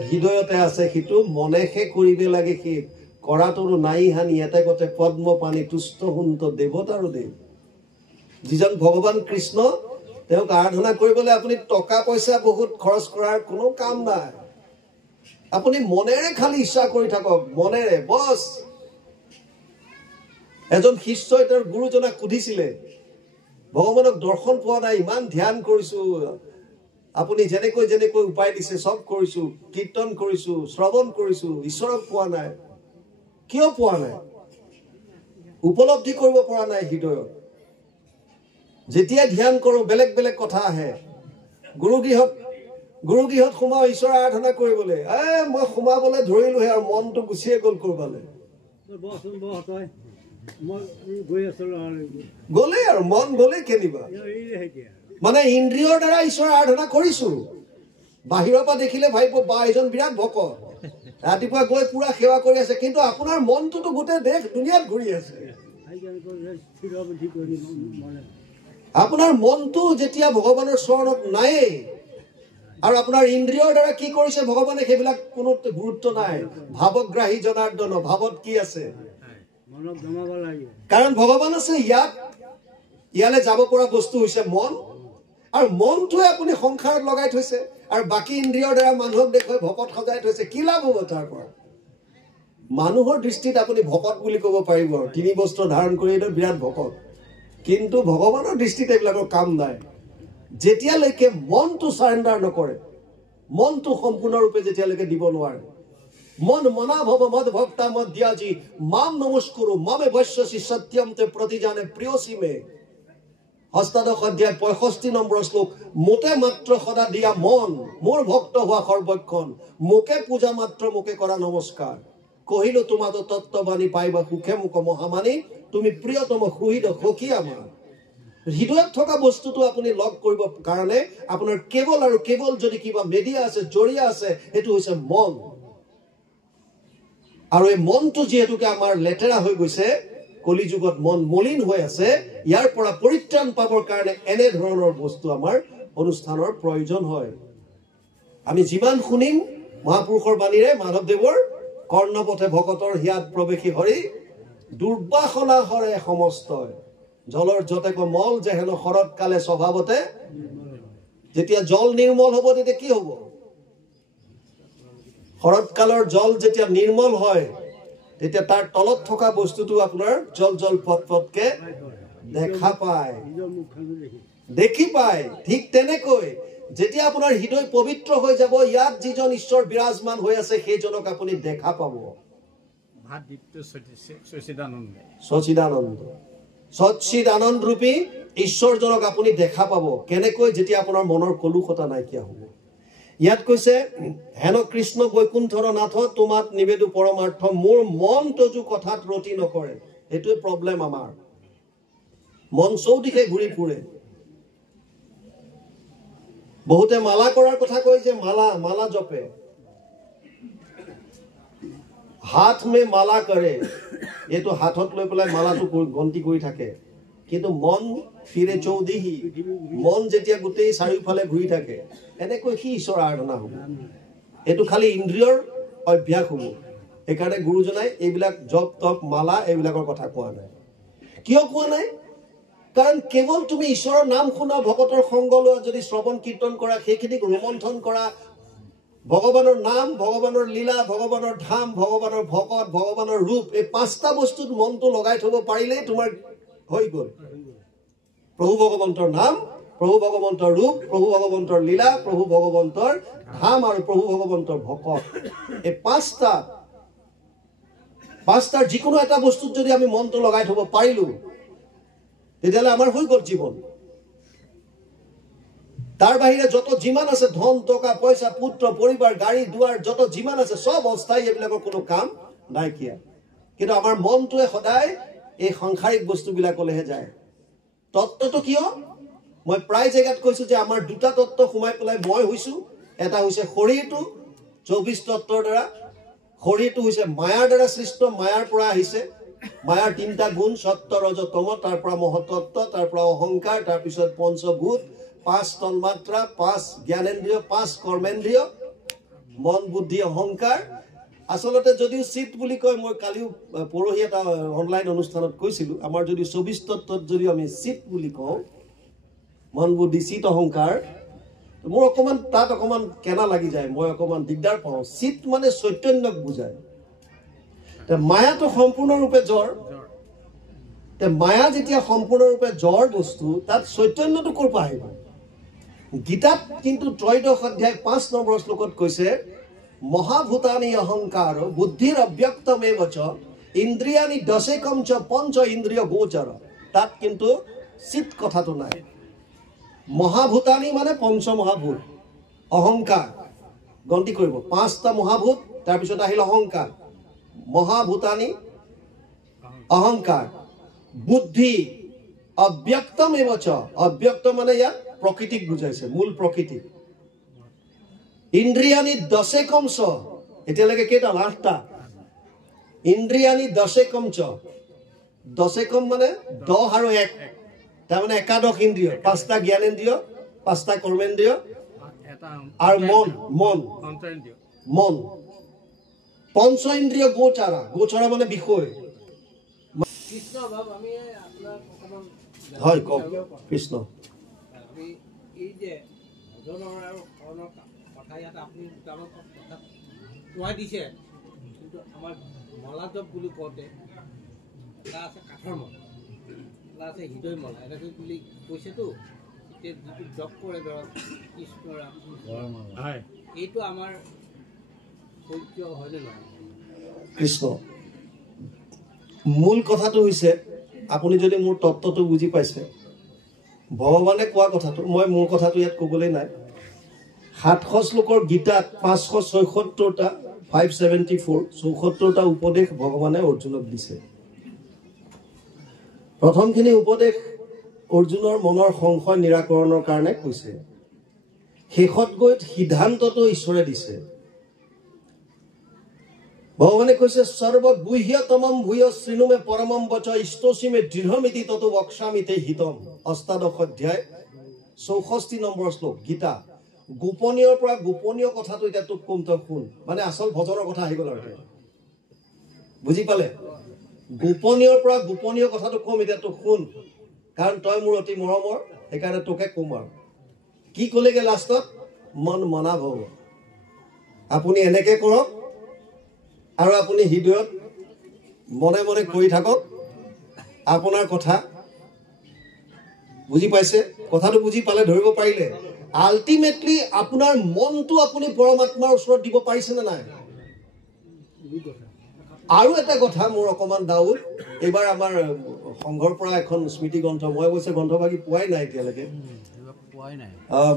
হৃদয়তে আছে সিটো মনেহে কৰিবে লাগে সি কৰাটোৰ নাই হানি এতে গতে পদ্ম পানী তুষ্ট হুন্ত দেৱতাৰো দেৱ যিজন ভগৱান কৃষ্ণ তেওঁক আৰাধনা কৰিবলৈ আপুনি টকা পইচা বহুত খৰচ কৰাৰ কোনো কাম নাই আপুনি মনেৰে খালি ইচ্ছা কৰি থাকক মনেৰে বস এজন শিষ্যই তেওঁৰ গুৰুজনাক সুধিছিলে ভগৱানক দৰ্শন পোৱা নাই ইমান ধ্যান কৰিছো আপুনি যেনেকৈ যেনেকৈ উপায় দিছে সব কৰিছো, কীৰ্তন কৰিছো, শ্ৰৱণ কৰিছো, ঈশ্বৰক পোৱা নাই। কিয় পোৱা নাই? উপলব্ধি কৰিব পৰা নাই হৃদয়ত। যেতিয়া ধ্যান কৰো বেলেগ বেলেগ কথা আহে। গুৰুগৃহত সোমাও ঈশ্বৰ আৰাধনা কৰিবলৈ, মই সোমাবলৈ ধৰিলোহে আৰু মনটো গুচিয়ে গ'ল কৰবালে। গ'লেই আৰু মন গ'লেই কেনিবা। মানে ইন্দ্ৰিয়ৰ দ্বাৰা ঈশ্বৰ আৰাধনা কৰিছো। বাহিৰৰ পৰা দেখিলে ভাবিব বা এজন বিৰাট ভকত, ৰাতিপুৱা গৈ পুৰা সেৱা কৰি আছে, কিন্তু আপোনাৰ মনটোতো গোটেই দেশ দুনিয়াত ঘূৰি আছে। আপোনাৰ মনটো যেতিয়া ভগৱানৰ চৰণত নায়েই, আৰু আপোনাৰ ইন্দ্ৰিয়ৰ দ্বাৰা কি কৰিছে ভগৱানে সেইবিলাক কোনো গুৰুত্ব নাই। ভাৱগ্ৰাহী জনাৰ্দন, ভাৱত কি আছে? কাৰণ ভগৱান আছে ইয়াত, ইয়ালৈ যাব পৰা বস্তু হৈছে মন, আৰু মনটোৱে আপুনি সংসাৰত লগাই থৈছে, আৰু বাকী ইন্দ্ৰিয়ৰ দ্বাৰা মানুহক দেখুৱাই ভকত সজাই থৈছে। কি লাভ হ'ব তাৰ পৰা? মানুহৰ দৃষ্টিত আপুনি ভকত বুলি ক'ব পাৰিব, 3 বস্ত্ৰ ধাৰণ কৰি এইটো বিৰাট ভকত, কিন্তু ভগৱানৰ দৃষ্টিত এইবিলাকৰ কাম নাই। যেতিয়ালৈকে মনটো চাৰেণ্ডাৰ নকৰে, মনটো সম্পূৰ্ণৰূপে যেতিয়ালৈকে দিব নোৱাৰে। মন মনা ভৱ মদ ভক্তা মদ দিয়াজি মাম নমস্কুৰু মামে বৈশ্যসি সত্যম তে প্ৰতিজানে প্ৰিয়সী মে। অষ্টাদশ অধ্যায় 65 নম্বৰ শ্লোক। মোকে মাত্ৰ সদা দিয়া মন, মোৰ ভক্ত হোৱা সৰ্বক্ষণ, মোকে পূজা মাত্ৰ মোকে কৰা নমস্কাৰ। কহিলো তোমাতো তত্ত্ববাণী পাইবা সুখে মোক মহামানী, তুমি প্ৰিয়তম সুহৃদ সখী আমাৰ। হৃদয়ত থকা বস্তুটো আপুনি লগ কৰিব কাৰণে আপোনাৰ কেৱল আৰু কেৱল যদি কিবা মিডিয়া আছে, জৰিয়া আছে, সেইটো হৈছে মন। আৰু এই মনটো যিহেতুকে আমাৰ লেতেৰা হৈ গৈছে, কলি যুগত মন মলিন হৈ আছে, ইয়াৰ পৰা পৰিত্ৰাণ পাবৰ কাৰণে এনে ধৰণৰ বস্তু আমাৰ অনুষ্ঠানৰ প্ৰয়োজন হয়। আমি যিমান শুনিম মহাপুৰুষৰ বাণীৰে, মাধৱদেৱৰ কৰ্ণপথে ভকতৰ হিয়াত প্ৰৱেশী হৰি, দুৰ্বাসনা হৰে সমস্তই, জলৰ যতেক মল যেহেন শৰৎ কালে স্বভাৱতে। যেতিয়া জল নিৰ্মল হ'ব তেতিয়া কি হ'ব? শৰৎ কালৰ জল যেতিয়া নিৰ্মল হয়, তেতিয়া তাৰ তলত থকা বস্তুটো আপোনাৰ জল জল পট পটকে দেখা পায়, দেখি পায়। ঠিক তেনেকৈ যেতিয়া আপোনাৰ হৃদয় পবিত্ৰ হৈ যাব, ইয়াত যিজন ঈশ্বৰ বিৰাজমান হৈ আছে সেইজনক আপুনি দেখা পাব। সচ্চিদানন্দ ৰূপী ঈশ্বৰজনক আপুনি দেখা পাব। কেনেকৈ? যেতিয়া আপোনাৰ মনৰ কলুষতা নাইকিয়া হ'ব। ইয়াত কৈছে হেন কৃষ্ণ বৈকুণ্ঠৰ নাথ তোমাত নিবেদু পৰমাৰ্থ, মোৰ মন তজু কথাত ৰতি নকৰে। এইটোৱে প্ৰব্লেম আমাৰ। মন চৌদিশে ঘূৰি ফুৰে। বহুতে মালা কৰাৰ কথা কয় যে মালা জপে, হাত মে মালা কৰে, এইটো হাতত লৈ পেলাই মালাটো গন্তি কৰি থাকে, কিন্তু মন ফিৰে চৌদিহি, মন যেতিয়া গোটেই চাৰিওফালে ঘূৰি থাকে, এনেকৈ কি ঈশ্বৰ আৰাধনা হ'ব? এইটো খালি ইন্দ্ৰিয়ৰ অভ্যাস হ'ব। সেইকাৰণে গুৰুজনাই এইবিলাক জপ তপ মালা এইবিলাকৰ কথা কোৱা নাই। কিয় কোৱা নাই? কাৰণ কেৱল তুমি ঈশ্বৰৰ নাম শুনা, ভকতৰ সংগ লোৱা, যদি শ্ৰৱণ কীৰ্তন কৰা, সেইখিনিক ৰোমন্থন কৰা, ভগৱানৰ নাম, ভগৱানৰ লীলা, ভগৱানৰ ধাম, ভগৱানৰ ভকত, ভগৱানৰ ৰূপ, এই 5টা বস্তুত মনটো লগাই থব পাৰিলেই তোমাৰ হৈ গ'ল। প্ৰভু ভগৱন্তৰ নাম, প্ৰভু ভগৱন্তৰ ৰূপ, প্ৰভু ভগৱন্তৰ লীলা, প্ৰভু ভগৱন্তৰ ধাম আৰু প্ৰভু ভগৱন্তৰ ভকত, এই 5টাৰ যিকোনো এটা বস্তুত যদি আমি মনটো লগাই থব পাৰিলো, তেতিয়াহ'লে আমাৰ হৈ গ'ল জীৱন। তাৰ বাহিৰে যত যিমান আছে, ধন টকা পইচা, পুত্ৰ পৰিবাৰ, গাড়ী দুৱাৰ, যত যিমান আছে সব অস্থায়ী, এইবিলাকৰ কোনো কাম নাইকিয়া। কিন্তু আমাৰ মনটোৱে সদায় এই সাংসাৰিক বস্তুবিলাকলৈহে যায়। তত্ত্বটো কিয়? মই প্ৰায় জেগাত কৈছো যে আমাৰ 2টা তত্ত্ব সোমাই পেলাই মই হৈছো। এটা হৈছে শৰীৰটো 24 তত্ত্বৰ দ্বাৰা। শৰীৰটো হৈছে মায়াৰ দ্বাৰা সৃষ্ট, মায়াৰ পৰা আহিছে। মায়াৰ 3টা গুণ, সত্য ৰজ তম, তাৰ পৰা মহতত্ত্ব, তাৰ পৰা অহংকাৰ, তাৰ পিছত পঞ্চভূত, 5 তন্মাত্ৰা, 5 জ্ঞানেন্দ্ৰিয়, 5 কৰ্মেন্দ্ৰিয়, মন বুদ্ধি অহংকাৰ। আচলতে যদিও চিত বুলি কয়, মই কালিও পৰহি এটা অনলাইন অনুষ্ঠানত কৈছিলো, আমাৰ যদি 24 তত্ত্বত যদি আমি চিত বুলি কওঁ, মন বুদ্ধি চিত অহংকাৰ, মোৰ অকমান তাত অকমান কেনা লাগি যায়, মই অকমান দিগদাৰ পাওঁ। চিত মানে চৈতন্যক বুজায়। মায়াটো সম্পূৰ্ণৰূপে জ্বৰ। মায়া যেতিয়া সম্পূৰ্ণৰূপে জ্বৰ বস্তু, তাত চৈতন্যটো ক'ৰ পৰা আহিব? গীতাত কিন্তু 13 অধ্যায় 5 নম্বৰ শ্লোকত কৈছে মহাভূতানি অহংকাৰ বুদ্ধিৰ অব্যক্তমেব চ ইন্দ্ৰিয়ানি দশেকম চ পঞ্চ ইন্দ্ৰিয় গোচৰ। তাত কিন্তু চিত কথাটো নাই। মহাভূতানি মানে পঞ্চ মহাভূত, অহংকাৰ গন্তি কৰিব 5টা মহাভূত, তাৰপিছত আহিল অহংকাৰ। মহাভূতানি অহংকাৰ বুদ্ধি অব্যক্তমেব চ, অব্যক্ত মানে ইয়াত প্ৰকৃতিক বুজাইছে, মূল প্ৰকৃতি। ইন্দ্ৰিয়ানি দশেকম চ, এতিয়ালৈকে কেইটা? 8টা। ইন্দ্ৰিয়ানি দশেকম চ, দশেকম মানে 10 আৰু 1, তাৰমানে একাদশ ইন্দ্ৰিয়, 5টা জ্ঞানেন্দ্ৰিয়, 5টা কৰ্মেন্দ্ৰিয় আৰু মন। মন মন পঞ্চ ইন্দ্ৰিয় গোচাৰা, গোচৰা মানে বিষয়। হয় কওক কৃষ্ণ। এই যে ভজনৰ আৰু শৰণৰ কথা ইয়াত আপুনি দুটামান কথা কোৱাই দিছে, কিন্তু আমাৰ মলাজপ বুলি কওঁতে এটা আছে কাঠৰ মলা, এটা আছে হৃদয় মলা, এনেকৈ বুলি কৈছেতো। এতিয়া যিটো জপ কৰে ধৰক কৃষ্ণ ৰাম, এইটো আমাৰ সহ্য হয়নে নহয়? কৃষ্ণ মূল কথাটো হৈছে, আপুনি যদি মোৰ তত্ত্বটো বুজি পাইছে, ভগৱানে কোৱা কথাটো, মই মোৰ কথাটো ইয়াত ক'বলৈ নাই। 700 শ্লোকৰ গীতাত 576টা 574 উপদেশ ভগৱানে অৰ্জুনক দিছে। প্ৰথমখিনি উপদেশ অৰ্জুনৰ মনৰ সংশয় নিৰাকৰণৰ কাৰণে কৈছে। শেষত গৈ সিদ্ধান্তটো ঈশ্বৰে দিছে। ভগৱানে কৈছে সৰ্বগুহ্যতমম ভূয় শ্ৰীনুমে পৰমম বচ ইষ্টসীমে দৃঢ়মিতি ততো বক্সামিতে হিতম। 8শ অধ্যায় 64 নম্বৰ শ্লোক গীতা। গোপনীয়ৰ পৰা গোপনীয় কথাটো এতিয়া তোক কম, তই শুন। মানে আচল ভজনৰ কথা আহি গ'ল আৰু বুজি পালে? গোপনীয়ৰ পৰা গোপনীয় কথাটো কম, এতিয়া তোক শুন, কাৰণ তই মোৰ অতি মৰমৰ, সেইকাৰণে তোকে কম। আৰু কি ক'লেগে লাষ্টত? মন মনা ভৱ, আপুনি এনেকে কৰক আৰু আপুনি হৃদয়ত মনে মনে কৰি থাকক আপোনাৰ কথা। বুজি পাইছে? কথাটো বুজি পালে, ধৰিব পাৰিলে? আল্টিমেটলি আপোনাৰ মনটো আপুনি পৰমাত্মাৰ ওচৰত দিব পাৰিছেনে নাই? আৰু এটা কথা মোৰ অকমান ডাউট, এইবাৰ আমাৰ সংঘৰ পৰা এখন স্মৃতি গ্ৰন্থ, মই অৱশ্যে গ্ৰন্থভাগী পোৱাই নাই এতিয়ালৈকে,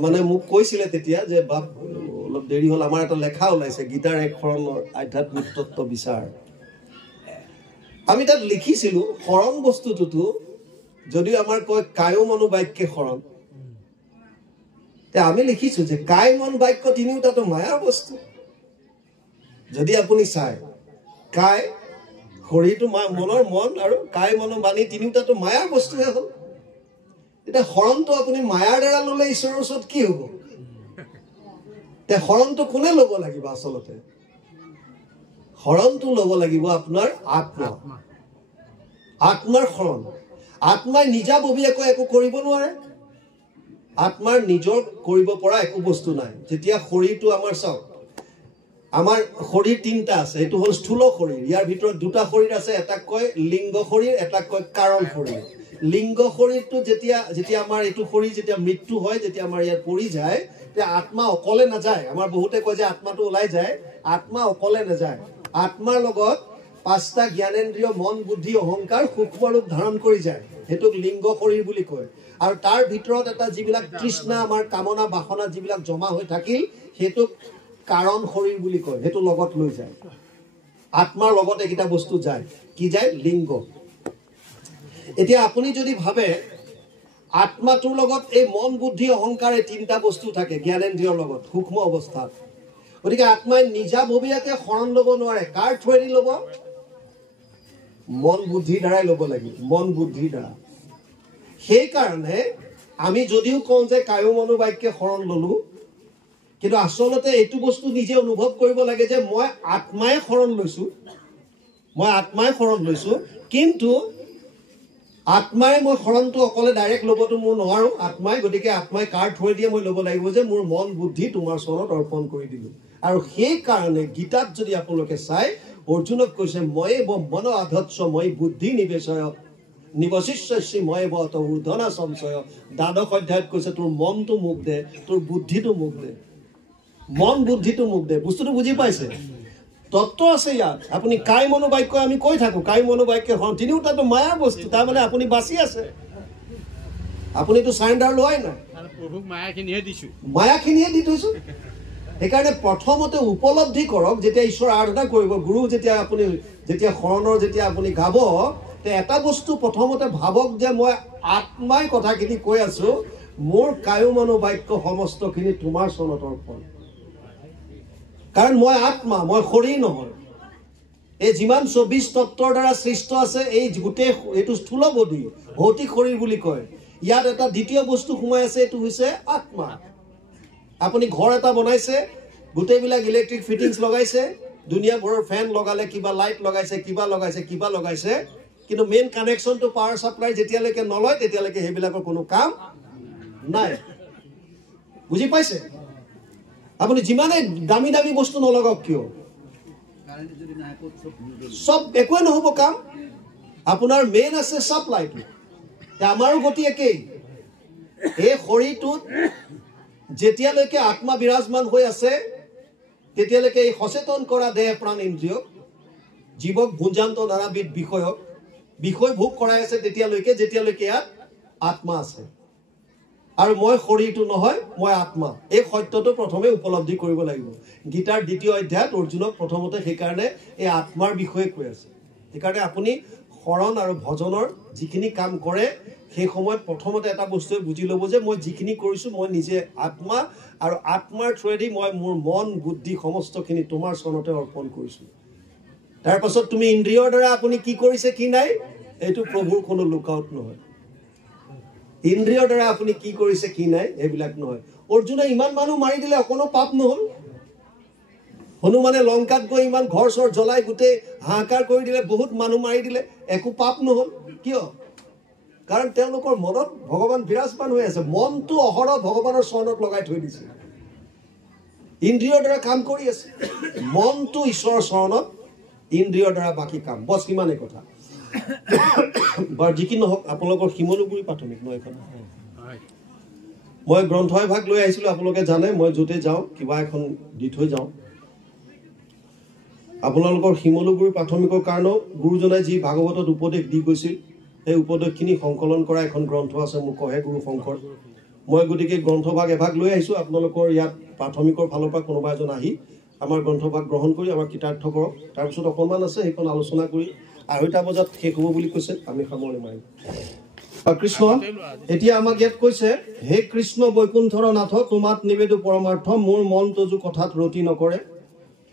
মানে মোক কৈছিলে তেতিয়া যে বাপ অলপ দেৰি হ'ল, আমাৰ এটা লেখা ওলাইছে গীতাৰ এক শৰণৰ আধ্যাত্মিক তত্ত্ব বিচাৰ। আমি তাত লিখিছিলো শৰণ বস্তুটোতো যদিও আমাৰ কয় কায় মনো বাক্যে শৰণ, আমি লিখিছো যে কায় মন বাক্য তিনিওটাতো মায়াৰ বস্তু। যদি আপুনি চাই, কায় শৰীৰটো মনৰ মন আৰু কায় মনো বাণী তিনিওটাতো মায়াৰ বস্তুহে হ'ল। এতিয়া শৰণটো আপুনি মায়াৰ দ্বাৰা ল'লে ঈশ্বৰৰ ওচৰত কি হ'ব? তে শৰণটো কোনে ল'ব লাগিব? আচলতে শৰণটো ল'ব লাগিব আপোনাৰ আত্মা, আত্মাৰ শৰণ। আত্মাই নিজাববীয়াকৈ একো কৰিব নোৱাৰে। আত্মাৰ নিজৰ কৰিব পৰা একো বস্তু নাই। যেতিয়া শৰীৰটো আমাৰ, চাওক আমাৰ শৰীৰ 3টা আছে, এইটো হ'ল স্থূল শৰীৰ। ইয়াৰ ভিতৰত 2টা শৰীৰ আছে, এটাক কয় লিংগ শৰীৰ, এটাক কয় কাৰণ শৰীৰ। লিংগ শৰীৰটো যেতিয়া আমাৰ এইটো শৰীৰ যেতিয়া মৃত্যু হয়, যেতিয়া আমাৰ ইয়াত পৰি যায়, তেতিয়া আত্মা অকলে নাযায়। আমাৰ বহুতে কয় যে আত্মাটো ওলাই যায়, আত্মা অকলে নাযায়। আত্মাৰ লগত 5টা জ্ঞানেন্দ্ৰিয় মন বুদ্ধি অহংকাৰ সূক্ষ্ম ৰূপ ধাৰণ কৰি যায়, সেইটোক লিংগ শৰীৰ বুলি কয়। আৰু তাৰ ভিতৰত এটা যিবিলাক তৃষ্ণা, আমাৰ কামনা বাসনা যিবিলাক জমা হৈ থাকিল, সেইটোক কাৰণ শৰীৰ বুলি কয়, সেইটো লগত লৈ যায়। আত্মাৰ লগত এইকেইটা বস্তু যায়, কি যায়? লিংগ। এতিয়া আপুনি যদি ভাবে আত্মাটোৰ লগত এই মন বুদ্ধি অহংকাৰ এই 3টা বস্তু থাকে জ্ঞানেন্দ্ৰিয়ৰ লগত সূক্ষ্ম অৱস্থাত, গতিকে আত্মাই নিজাববীয়াকে শৰণ ল'ব নোৱাৰে। কাৰ থ্ৰুৱেদি ল'ব? মন বুদ্ধিৰ দ্বাৰাই ল'ব লাগিব, মন বুদ্ধিৰ দ্বাৰা। সেইকাৰণে আমি যদিও কওঁ যে কায় মনো বাক্যে শৰণ ল'লো, কিন্তু আচলতে এইটো বস্তু নিজে অনুভৱ কৰিব লাগে যে মই আত্মাই শৰণ লৈছো, মই আত্মাই শৰণ লৈছো। কিন্তু আত্মাই মই শৰণটো অকলে ডাইৰেক্ট ল'বতো মোৰ নোৱাৰো আত্মাই, গতিকে আত্মাই কাৰ থৈ দিয়ে মই ল'ব লাগিব যে মোৰ মন বুদ্ধি তোমাৰ চৰণত অৰ্পণ কৰি দিলো। আৰু সেইকাৰণে গীতাত যদি আপোনালোকে চাই, অৰ্জুনক কৈছে ময়ে মন আধৎস মই বুদ্ধি নিবেশয় নিবশিষ্যসি ময়েব ত ঊৰ্ধনা সংশয়। দ্বাদশ অধ্যায়ত কৈছে তোৰ মনটো মোক দে, তোৰ বুদ্ধিটো মোক দে, মন বুদ্ধিটো মোক দে। বস্তুটো বুজি পাইছে? তত্ত্ব আছে ইয়াত। আপুনি কাই মনোবাক্য আমি কৈ থাকো, কাই মনোবাক্য তিনিওটাতো মায়াৰ বস্তু। তাৰমানে আপুনি বাচি আছে, আপুনিতো চাৰেণ্ডাৰ লোৱাই নাই, প্ৰভুক মায়াখিনিহে দিছো, মায়াখিনিহে দি থৈছো। সেইকাৰণে প্ৰথমতে উপলব্ধি কৰক, যেতিয়া ঈশ্বৰ আৰাধনা কৰিব, গুৰু যেতিয়া আপুনি যেতিয়া শৰণৰ যেতিয়া আপুনি গাব, এটা বস্তু প্ৰথমতে ভাবক যে মই আত্মাই কথাখিনি কৈ আছো, মোৰ কায়ো মনোবাক্য সমস্তখিনি তোমাৰ চৰণত অৰ্পণ। কাৰণ মই আত্মা, মই শৰীৰ নহয়। এই যিমান 24 তত্ত্বৰ দ্বাৰা সৃষ্ট আছে, এই গোটেই এইটো স্থূল বডি, ভৌতিক শৰীৰ বুলি কয়। ইয়াত এটা দ্বিতীয় বস্তু সোমাই আছে, এইটো হৈছে আত্মা। আপুনি ঘৰ এটা বনাইছে, গোটেইবিলাক ইলেক্ট্ৰিক ফিটিংছ লগাইছে, দুনিয়াভৰৰ ফেন লগালে, কিবা লাইট লগাইছে, কিবা লগাইছে, কিবা লগাইছে, কিন্তু মেইন কানেকশ্যনটো পাৱাৰ ছাপ্লাই যেতিয়ালৈকে নলয় তেতিয়ালৈকে সেইবিলাকৰ কোনো কাম নাই। বুজি পাইছে? আপুনি যিমানে দামী দামী বস্তু নলগাওক কিয়, চব একোৱে নহ'ব কাম। আপোনাৰ মেইন আছে ছাপ্লাইটো। আমাৰো গতি একেই। এই শৰীৰটোত যেতিয়ালৈকে আত্মা বিৰাজমান হৈ আছে, তেতিয়ালৈকে এই সচেতন কৰা দেহ প্ৰাণ ইন্দ্ৰিয়ক, জীৱক ভুঞ্জান্ত নানাবিধ বিষয় ভোগ কৰাই আছে তেতিয়ালৈকে, যেতিয়ালৈকে ইয়াত আত্মা আছে। আৰু মই শৰীৰটো নহয়, মই আত্মা। এই সত্যটো প্ৰথমে উপলব্ধি কৰিব লাগিব। গীতাৰ 2য় অধ্যায়ত অৰ্জুনক প্ৰথমতে সেইকাৰণে এই আত্মাৰ বিষয়ে কৈ আছে। সেইকাৰণে আপুনি শৰণ আৰু ভজনৰ যিখিনি কাম কৰে, সেই সময়ত প্ৰথমতে এটা বস্তুৱে বুজি ল'ব যে মই যিখিনি কৰিছোঁ, মই নিজে আত্মা, আৰু আত্মাৰ থ্ৰুৱেদি মই মোৰ মন বুদ্ধি সমস্তখিনি তোমাৰ চৰণতে অৰ্পণ কৰিছোঁ। তাৰপাছত তুমি ইন্দ্ৰিয়ৰ দ্বাৰা আপুনি কি কৰিছে কি নাই, এইটো প্ৰভুৰ কোনো লুকআউট নহয়। ইন্দ্ৰিয়ৰ দ্বাৰা আপুনি কি কৰিছে কি নাই এইবিলাক নহয়। অৰ্জুনে ইমান মানুহ মাৰি দিলে, অকণো পাপ নহ'ল। হনুমানে লংকাত গৈ ইমান ঘৰ চৰ জ্বলাই গোটেই হাহাকাৰ কৰি দিলে, বহুত মানুহ মাৰি দিলে, একো পাপ নহ'ল। কিয়? কাৰণ তেওঁলোকৰ মনত ভগৱান বিৰাজমান হৈ আছে। মনটো অহৰহ ভগৱানৰ চৰণত লগাই থৈ দিছে, ইন্দ্ৰিয়ৰ দ্বাৰা কাম কৰি আছে। মনটো ঈশ্বৰৰ চৰণত, ইন্দ্ৰিয়ৰ দ্বাৰা বাকী কাম। বছ সিমানেই কথা। বাৰু যি কি নহওক, আপোনালোকৰ শিমলুগুৰি প্ৰাথমিক ন এখন, মই গ্ৰন্থ এভাগ লৈ আহিছিলোঁ। আপোনালোকে জানে মই য'তে যাওঁ কিবা এখন দি থৈ যাওঁ। আপোনালোকৰ শিমলুগুৰি প্ৰাথমিকৰ কাৰণেও গুৰুজনাই যি ভাগৱতত উপদেশ দি গৈছিল, সেই উপদেশখিনি সংকলন কৰা এখন গ্ৰন্থ আছে, মোক কহে গুৰু শংকৰ। মই গতিকে গ্ৰন্থভাগ এভাগ লৈ আহিছোঁ। আপোনালোকৰ ইয়াত প্ৰাথমিকৰ ফালৰ পৰা কোনোবা এজন আহি আমাৰ গ্ৰন্থভাগ গ্ৰহণ কৰি আমাক কৃতাৰ্থ কৰক। তাৰপিছত অকণমান আছে, সেইখন আলোচনা কৰি 2টা বজাত শেষ হ'ব বুলি কৈছে, আমি সামৰণি মাৰিম। কৃষ্ণ এতিয়া আমাক ইয়াত কৈছে, হে কৃষ্ণ বৈকুণ্ঠৰ নাথ, তোমাত নিবেদো পৰমাৰ্থ, মোৰ মন তজু কথাত ৰতি নকৰে।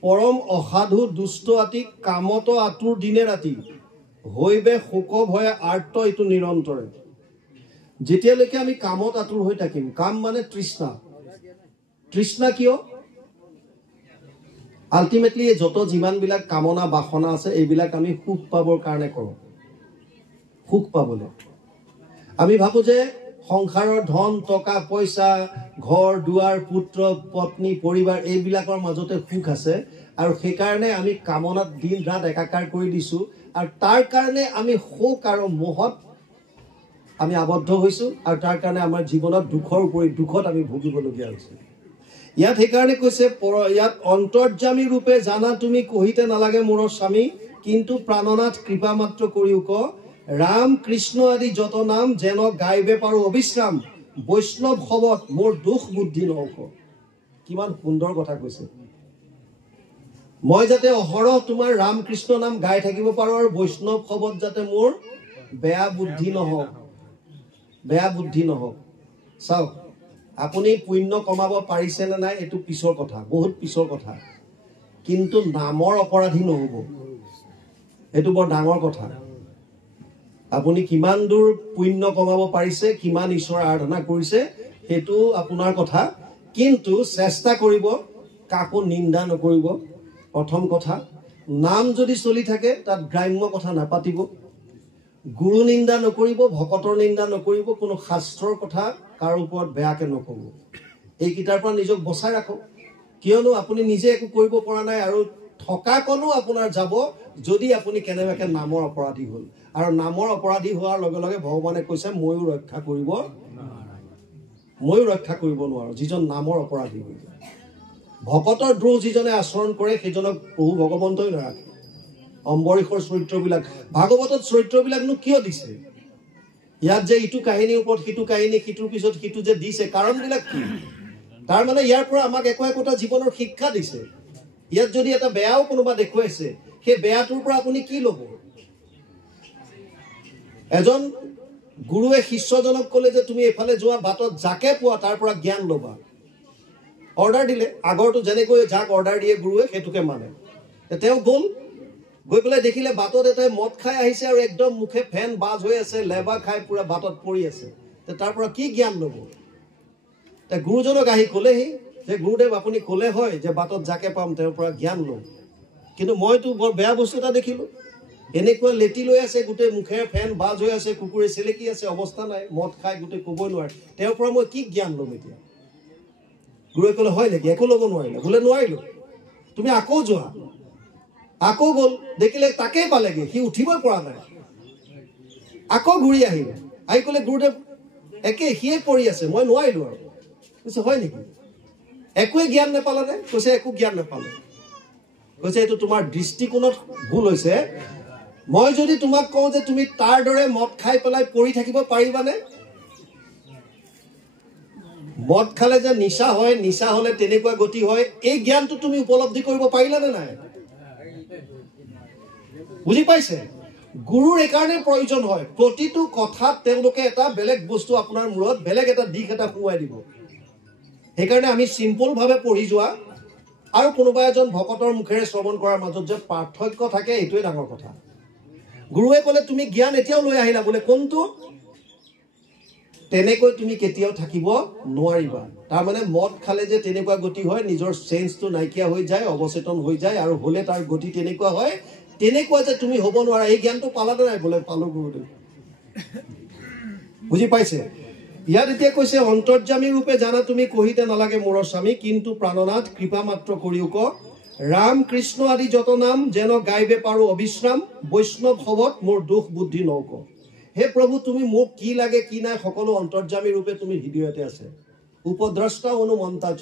পৰম অসাধু দুষ্ট আতি, কামত আতুৰ দিনে ৰাতি, হৈবে শোক ভয়ে আৰ্ত এইটো নিৰন্তৰে। যেতিয়ালৈকে আমি কামত আতুৰ হৈ থাকিম, কাম মানে তৃষ্ণা। তৃষ্ণা কিয়? আল্টিমেটলি যত যিমানবিলাক কামনা বাসনা আছে, এইবিলাক আমি সুখ পাবৰ কাৰণে কৰোঁ। সুখ পাবলৈ আমি ভাবোঁ যে সংসাৰৰ ধন টকা পইচা, ঘৰ দুৱাৰ, পুত্ৰ পত্নী, পৰিবাৰ, এইবিলাকৰ মাজতে সুখ আছে, আৰু সেইকাৰণে আমি কামনাত দিন ৰাত একাকাৰ কৰি দিছোঁ, আৰু তাৰ কাৰণে আমি শোক আৰু মোহত আমি আবদ্ধ হৈছোঁ, আৰু তাৰ কাৰণে আমাৰ জীৱনত দুখৰ উপৰি দুখত আমি ভুগিবলগীয়া হৈছে। ইয়াত সেইকাৰণে কৈছে, ইয়াত অন্তৰ্যামী ৰূপে জানা তুমি, কহিতে নালাগে মোৰ স্বামী, কিন্তু প্ৰাণনাথ কৃপা মাত্ৰ কৰিও ক, ৰাম কৃষ্ণ আদি যত নাম, যেন গাইবে পাৰো অবিশ্ৰাম, বৈষ্ণৱ শবত মোৰ দুখ বুদ্ধি নৌক। কিমান সুন্দৰ কথা কৈছে। মই যাতে অহৰহ তোমাৰ ৰাম কৃষ্ণ নাম গাই থাকিব পাৰো, আৰু বৈষ্ণৱ শবত যাতে মোৰ বেয়া বুদ্ধি নহওক, বেয়া বুদ্ধি নহওক। চাওক, আপুনি পুণ্য কমাব পাৰিছে নে নাই এইটো পিছৰ কথা, বহুত পিছৰ কথা, কিন্তু নামৰ অপৰাধী নহ'ব, এইটো বৰ ডাঙৰ কথা। আপুনি কিমান দূৰ পুণ্য কমাব পাৰিছে, কিমান ঈশ্বৰ আৰাধনা কৰিছে, সেইটো আপোনাৰ কথা, কিন্তু চেষ্টা কৰিব কাকো নিন্দা নকৰিব। প্ৰথম কথা, নাম যদি চলি থাকে তাত গ্ৰাম্য কথা নাপাতিব, গুৰু নিন্দা নকৰিব, ভকতৰ নিন্দা নকৰিব, কোনো শাস্ত্ৰৰ কথা কাৰো ওপৰত বেয়াকে নকব। এইকেইটাৰ পৰা নিজক বচাই ৰাখক, কিয়নো আপুনি নিজে একো কৰিব পৰা নাই, আৰু থকা কণো আপোনাৰ যাব যদি আপুনি কেনেবাকে নামৰ অপৰাধী হ'ল। আৰু নামৰ অপৰাধী হোৱাৰ লগে লগে ভগৱানে কৈছে ময়ো ৰক্ষা কৰিব নোৱাৰো যিজন নামৰ অপৰাধী হৈ যায়। ভকতৰ দ্ৰোহ যিজনে আচৰণ কৰে সেইজনক প্ৰভু ভগৱন্তই নাৰাখে। অম্বৰীশৰ চৰিত্ৰবিলাক ভাগৱতত চৰিত্ৰবিলাকনো কিয় দিছে? ইয়াত যে ইটো কাহিনীৰ ওপৰত সিটো কাহিনী, সিটোৰ পিছত সিটো যে দিছে, কাৰণবিলাক কি? তাৰ মানে ইয়াৰ পৰা আমাক একোটা জীৱনৰ শিক্ষা দিছে। ইয়াত যদি এটা বেয়াও কোনোবা দেখুৱাইছে, সেই বেয়াটোৰ পৰা আপুনি কি ল'ব? এজন গুৰুৱে শিষ্যজনক ক'লে যে তুমি এইফালে যোৱা, বাটত যাকে পোৱা তাৰ পৰা জ্ঞান ল'বা। অৰ্ডাৰ দিলে, আগৰটো যেনেকৈ যাক অৰ্ডাৰ দিয়ে গুৰুৱে সেইটোকে মানে। তেওঁ গ'ল, গৈ পেলাই দেখিলে বাটত এটাই মদ খাই আহিছে আৰু একদম মুখে ফেন বাজ হৈ আছে, লেবা খাই পুৰা বাটত পৰি আছে। তাৰ পৰা কি জ্ঞান ল'ব? গুৰুজনক আহি ক'লেহি যে গুৰুদেৱ আপুনি ক'লে হয় যে বাটত যাকে পাম তেওঁৰ পৰা জ্ঞান লওঁ, কিন্তু মইতো বৰ বেয়া বস্তু এটা দেখিলোঁ। এনেকুৱা লেটি লৈ আছে, গোটেই মুখেৰে ফেন বাজ হৈ আছে, কুকুৰে চেলেকি আছে, অৱস্থা নাই, মদ খাই গোটেই ক'বই নোৱাৰে, তেওঁৰ পৰা মই কি জ্ঞান ল'ম এতিয়া? গুৰুৱে ক'লে হয় নেকি? একো ল'ব নোৱাৰিলে? বোলে নোৱাৰিলোঁ। তুমি আকৌ যোৱা। আকৌ গ'ল, দেখিলে তাকেই পালেগৈ, সি উঠিবই পৰা নাই। আকৌ ঘূৰি আহিলে, আহি ক'লে গুৰুদেৱ একে সিয়ে পৰি আছে, মই নোৱাৰিলোঁ আৰু। কৈছে হয় নেকি? একোৱে জ্ঞান নাপালানে? কৈছে একো জ্ঞান নাপালে। কৈছে এইটো তোমাৰ দৃষ্টিকোণত ভুল হৈছে। মই যদি তোমাক কওঁ যে তুমি তাৰ দৰে মদ খাই পেলাই পৰি থাকিব পাৰিবানে? মদ খালে যে নিচা হয়, নিচা হলে তেনেকুৱা গতি হয়, এই জ্ঞানটো তুমি উপলব্ধি কৰিব পাৰিলানে নাই? বুজি পাইছে? গুৰুৰ এইকাৰণে প্ৰয়োজন হয়, প্ৰতিটো কথাত তেওঁলোকে এটা বেলেগ বস্তু আপোনাৰ মূৰত বেলেগ এটা দিশ এটা সোমাই দিব। সেইকাৰণে আমি চিম্পলভাৱে পঢ়ি যোৱা আৰু কোনোবা এজন ভকতৰ মুখেৰে শ্ৰৱণ কৰাৰ মাজত যে পাৰ্থক্য থাকে, এইটোৱে ডাঙৰ কথা। গুৰুৱে ক'লে তুমি জ্ঞান এতিয়াও লৈ আহিলা, বোলে কোনটো? তেনেকৈ তুমি কেতিয়াও থাকিব নোৱাৰিবা। তাৰমানে মদ খালে যে তেনেকুৱা গতি হয়, নিজৰ চেঞ্জটো নাইকিয়া হৈ যায়, অৱচেতন হৈ যায়, আৰু হ'লে তাৰ গতি তেনেকুৱা হয়, তেনেকুৱা যে তুমি হ'ব নোৱাৰা, এই জ্ঞানটো পালানে নাই? বোলে পালো গুৰুদেৱ। বুজি পাইছে? ইয়াত এতিয়া কৈছে অন্তৰ্যামী ৰূপে জানা তুমি কহিতে নালাগে মোৰ স্বামী, কিন্তু প্ৰাণনাথ কৃপা মাত্ৰ কৰিও ক, ৰাম কৃষ্ণ আদি যত নাম যেন গাইবে পাৰো অবিশ্ৰাম, বৈষ্ণৱ হবত মোৰ দুখ বুদ্ধি নৌক। হে প্ৰভু, তুমি মোক কি লাগে কি নাই সকলো অন্তৰ্যামী ৰূপে তুমি হৃদয়তে আছে। উপদ্ৰষ্টা অনুমন্তাচ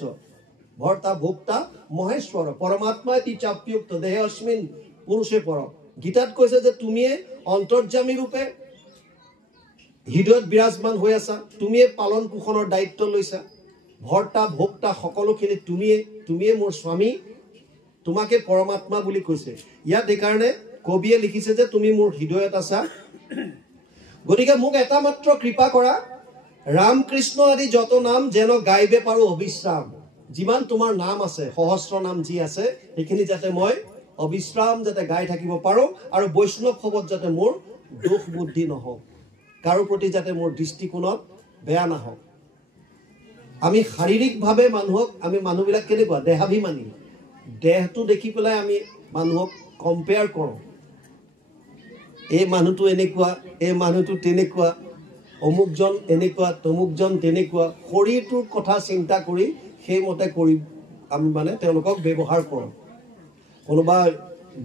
ভৰ্তা ভোক্তা মহেশ্বৰ পৰমাত্মা তি চাপ্যুক্ত দেহে অস্মিন পুৰুষে পৰ। গীতাত কৈছে যে তুমিয়ে অন্তৰ্যামী ৰূপে হৃদয়ত বিৰাজমান হৈ আছা, তুমিয়ে পালন পোষণৰ দায়িত্ব লৈছা, ভৰ্তা ভোক্তা সকলোখিনি তুমিয়ে মোৰ স্বামী, তোমাকে পৰমাত্মা বুলি কৈছে। ইয়াত সেইকাৰণে কবিয়ে লিখিছে যে তুমি মোৰ হৃদয়ত আছা, গতিকে মোক এটা মাত্ৰ কৃপা কৰা, ৰাম কৃষ্ণ আদি যত নাম যেন গাইবে পাৰো অবিশ্ৰাম। যিমান তোমাৰ নাম আছে, সহস্ৰ নাম যি আছে, সেইখিনি যাতে মই অবিশ্ৰাম যাতে গাই থাকিব পাৰো, আৰু বৈষ্ণৱ খবত যাতে মোৰ দোষ বুদ্ধি নহওক, কাৰো প্ৰতি যাতে মোৰ দৃষ্টিকোণত বেয়া নাহক। আমি শাৰীৰিকভাৱে আমি মানুহবিলাক কেনেকুৱা? দেহাভিমানী। দেহটো দেখি পেলাই আমি মানুহক কম্পেয়াৰ কৰোঁ, এই মানুহটো এনেকুৱা, এই মানুহটো তেনেকুৱা, অমুকজন এনেকুৱা, তমুকজন তেনেকুৱা। শৰীৰটোৰ কথা চিন্তা কৰি সেইমতে কৰি আমি তেওঁলোকক ব্যৱহাৰ কৰোঁ। কোনোবা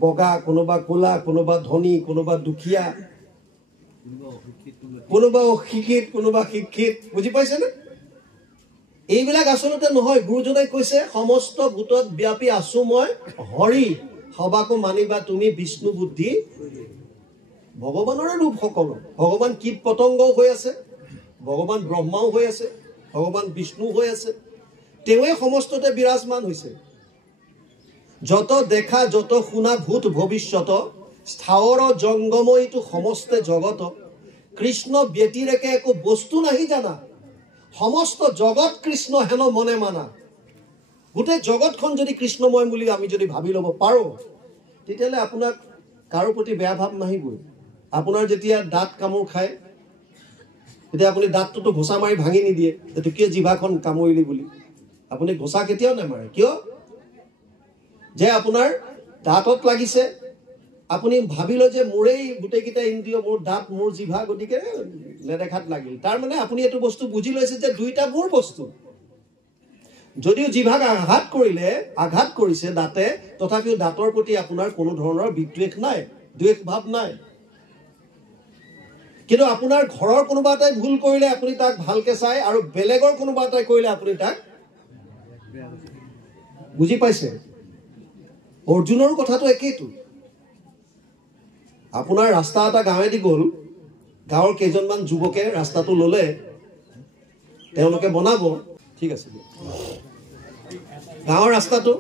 বগা, কোনোবা ক'লা, কোনোবা ধনী, কোনোবা দুখীয়া, কোনোবা অশিক্ষিত, কোনোবা শিক্ষিত। বুজি পাইছেনে? এইবিলাক আচলতে নহয়। গুৰুজনে কৈছে সমস্ত ভূতত ব্যাপী আছো মই হৰি, সবাকো মানিবা তুমি বিষ্ণু বুদ্ধি। ভগৱানৰে ৰূপ সকলো। ভগৱান কীট পতংগও হৈ আছে, ভগৱান ব্ৰহ্মাও হৈ আছে, ভগৱান বিষ্ণু হৈ আছে, তেওঁৱে সমস্ততে বিৰাজমান হৈছে। যত দেখা যত শুনা ভূত ভৱিষ্যত, স্থাৱৰ জংগময়িটো সমস্তে জগত, কৃষ্ণ ব্যতিৰেকে একো বস্তু নাহি জানা, সমস্ত জগত কৃষ্ণ হেন মনে মানা। গোটেই জগতখন যদি কৃষ্ণময় বুলি আমি যদি ভাবি ল'ব পাৰোঁ, তেতিয়াহ'লে আপোনাক কাৰো প্ৰতি বেয়া ভাৱ নাহিবই। আপোনাৰ যেতিয়া দাঁত কামোৰ খায়, তেতিয়া আপুনি দাঁতটোতো ঘোচা মাৰি ভাঙি নিদিয়ে, এইটো কিয় জিভাখন কামুৰিলি বুলি। আপুনি ঘোচা কেতিয়াও নামাৰে। কিয়? যে আপোনাৰ দাঁতত লাগিছে, আপুনি ভাবিলে যে মোৰেই গোটেইকেইটা ইন্দ্ৰিয়, মোৰ দাঁত, মোৰ জিভা, গতিকে নেদেখাত লাগিল। তাৰমানে আপুনি এইটো বস্তু বুজি লৈছে যে দুইটা মোৰ বস্তু। যদিও জিভাক আঘাত কৰিছে দাঁতে, তথাপিও দাঁতৰ প্ৰতি আপোনাৰ কোনো ধৰণৰ বিদ্বেষ নাই, দ্বেষ ভাৱ নাই। কিন্তু আপোনাৰ ঘৰৰ কোনোবা এটাই ভুল কৰিলে আপুনি তাক ভালকে চাই আৰু বেলেগৰ কোনোবা এটাই কৰিলে আপুনি তাক বুজি পাইছে অৰ্জুনৰ কথাটো একেইটো আপোনাৰ ৰাস্তা এটা গাঁৱেদি গ'ল গাঁৱৰ কেইজনমান যুৱকে ৰাস্তাটো ল'লে তেওঁলোকে বনাব ঠিক আছে গাঁৱৰ ৰাস্তাটো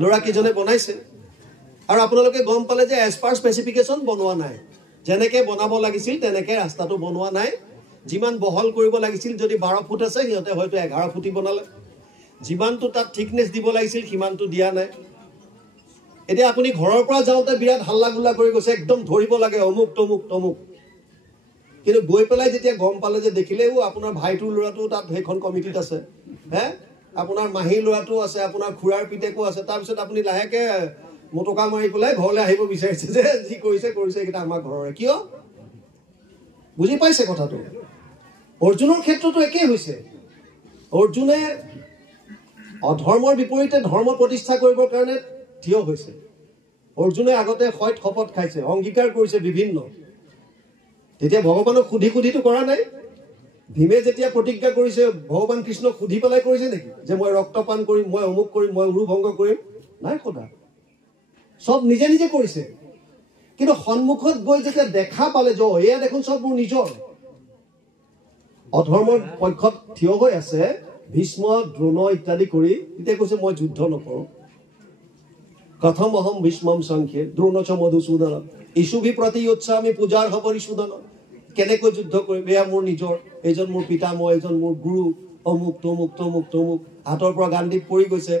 ল'ৰা কেইজনে বনাইছে আৰু আপোনালোকে গম পালে যে এজ পাৰ স্পেচিফিকেশ্যন বনোৱা নাই যেনেকৈ বনাব লাগিছিল তেনেকৈ ৰাস্তাটো বনোৱা নাই যিমান বহল কৰিব লাগিছিল যদি 12 ফুট আছে সিহঁতে হয়তো 11 ফুটি বনালে যিমানটো তাত থিকনেছ দিব লাগিছিল সিমানটো দিয়া নাই এতিয়া আপুনি ঘৰৰ পৰা যাওঁতে বিৰাট হাল্লা গুল্লা কৰি গৈছে একদম ধৰিব লাগে অমুক তমুক তমুক কিন্তু গৈ পেলাই যেতিয়া গম পালে যে দেখিলেও আপোনাৰ ভাইটোৰ ল'ৰাটো তাত সেইখন কমিটিত আছে হে আপোনাৰ মাহীৰ ল'ৰাটো আছে আপোনাৰ খুৰাৰ পিতেকো আছে তাৰপিছত আপুনি লাহেকে মোটকা মাৰি পেলাই ঘৰলৈ আহিব বিচাৰিছে যে যি কৰিছে এইকেইটা আমাৰ ঘৰৰে কিয় বুজি পাইছে কথাটো অৰ্জুনৰ ক্ষেত্ৰতো একেই হৈছে অৰ্জুনে অধৰ্মৰ বিপৰীতে ধৰ্ম প্ৰতিষ্ঠা কৰিবৰ কাৰণে থিয় হৈছে অৰ্জুনে আগতে সৈত শপত খাইছে অংগীকাৰ কৰিছে বিভিন্ন তেতিয়া ভগৱানক সুধিটো কৰা নাই ভীমে যেতিয়া প্ৰতিজ্ঞা কৰিছে ভগৱান কৃষ্ণক সুধি পেলাই কৰিছে নেকি যে মই ৰক্তপান কৰিম মই অমুক কৰিম মই উৰু ভংগ কৰিম নাই সোধা সব নিজে নিজে কৰিছে কিন্তু সন্মুখত গৈ যেতিয়া দেখা পালে যে এয়া দেখোন সব মোৰ নিজৰ অধৰ্মৰ পক্ষত থিয় হৈ আছে ভীষ্ম দ্ৰোণ ইত্যাদি কৰি তেতিয়া কৈছে মই যুদ্ধ নকৰোঁ কথম অহম ভীষ্মম সংখ্যে দ্ৰোণ চ মধুসূদন ইসুভি প্ৰতি উৎসামী পূজাৰ হপৰিসূদন কেনেকৈ যুদ্ধ কৰিম এয়া মোৰ নিজৰ এইজন মোৰ পিতা মই এইজন মোৰ গুৰু অমুক তমুক তমুক তমুক হাতৰ পৰা গাণ্ডীত পৰি গৈছে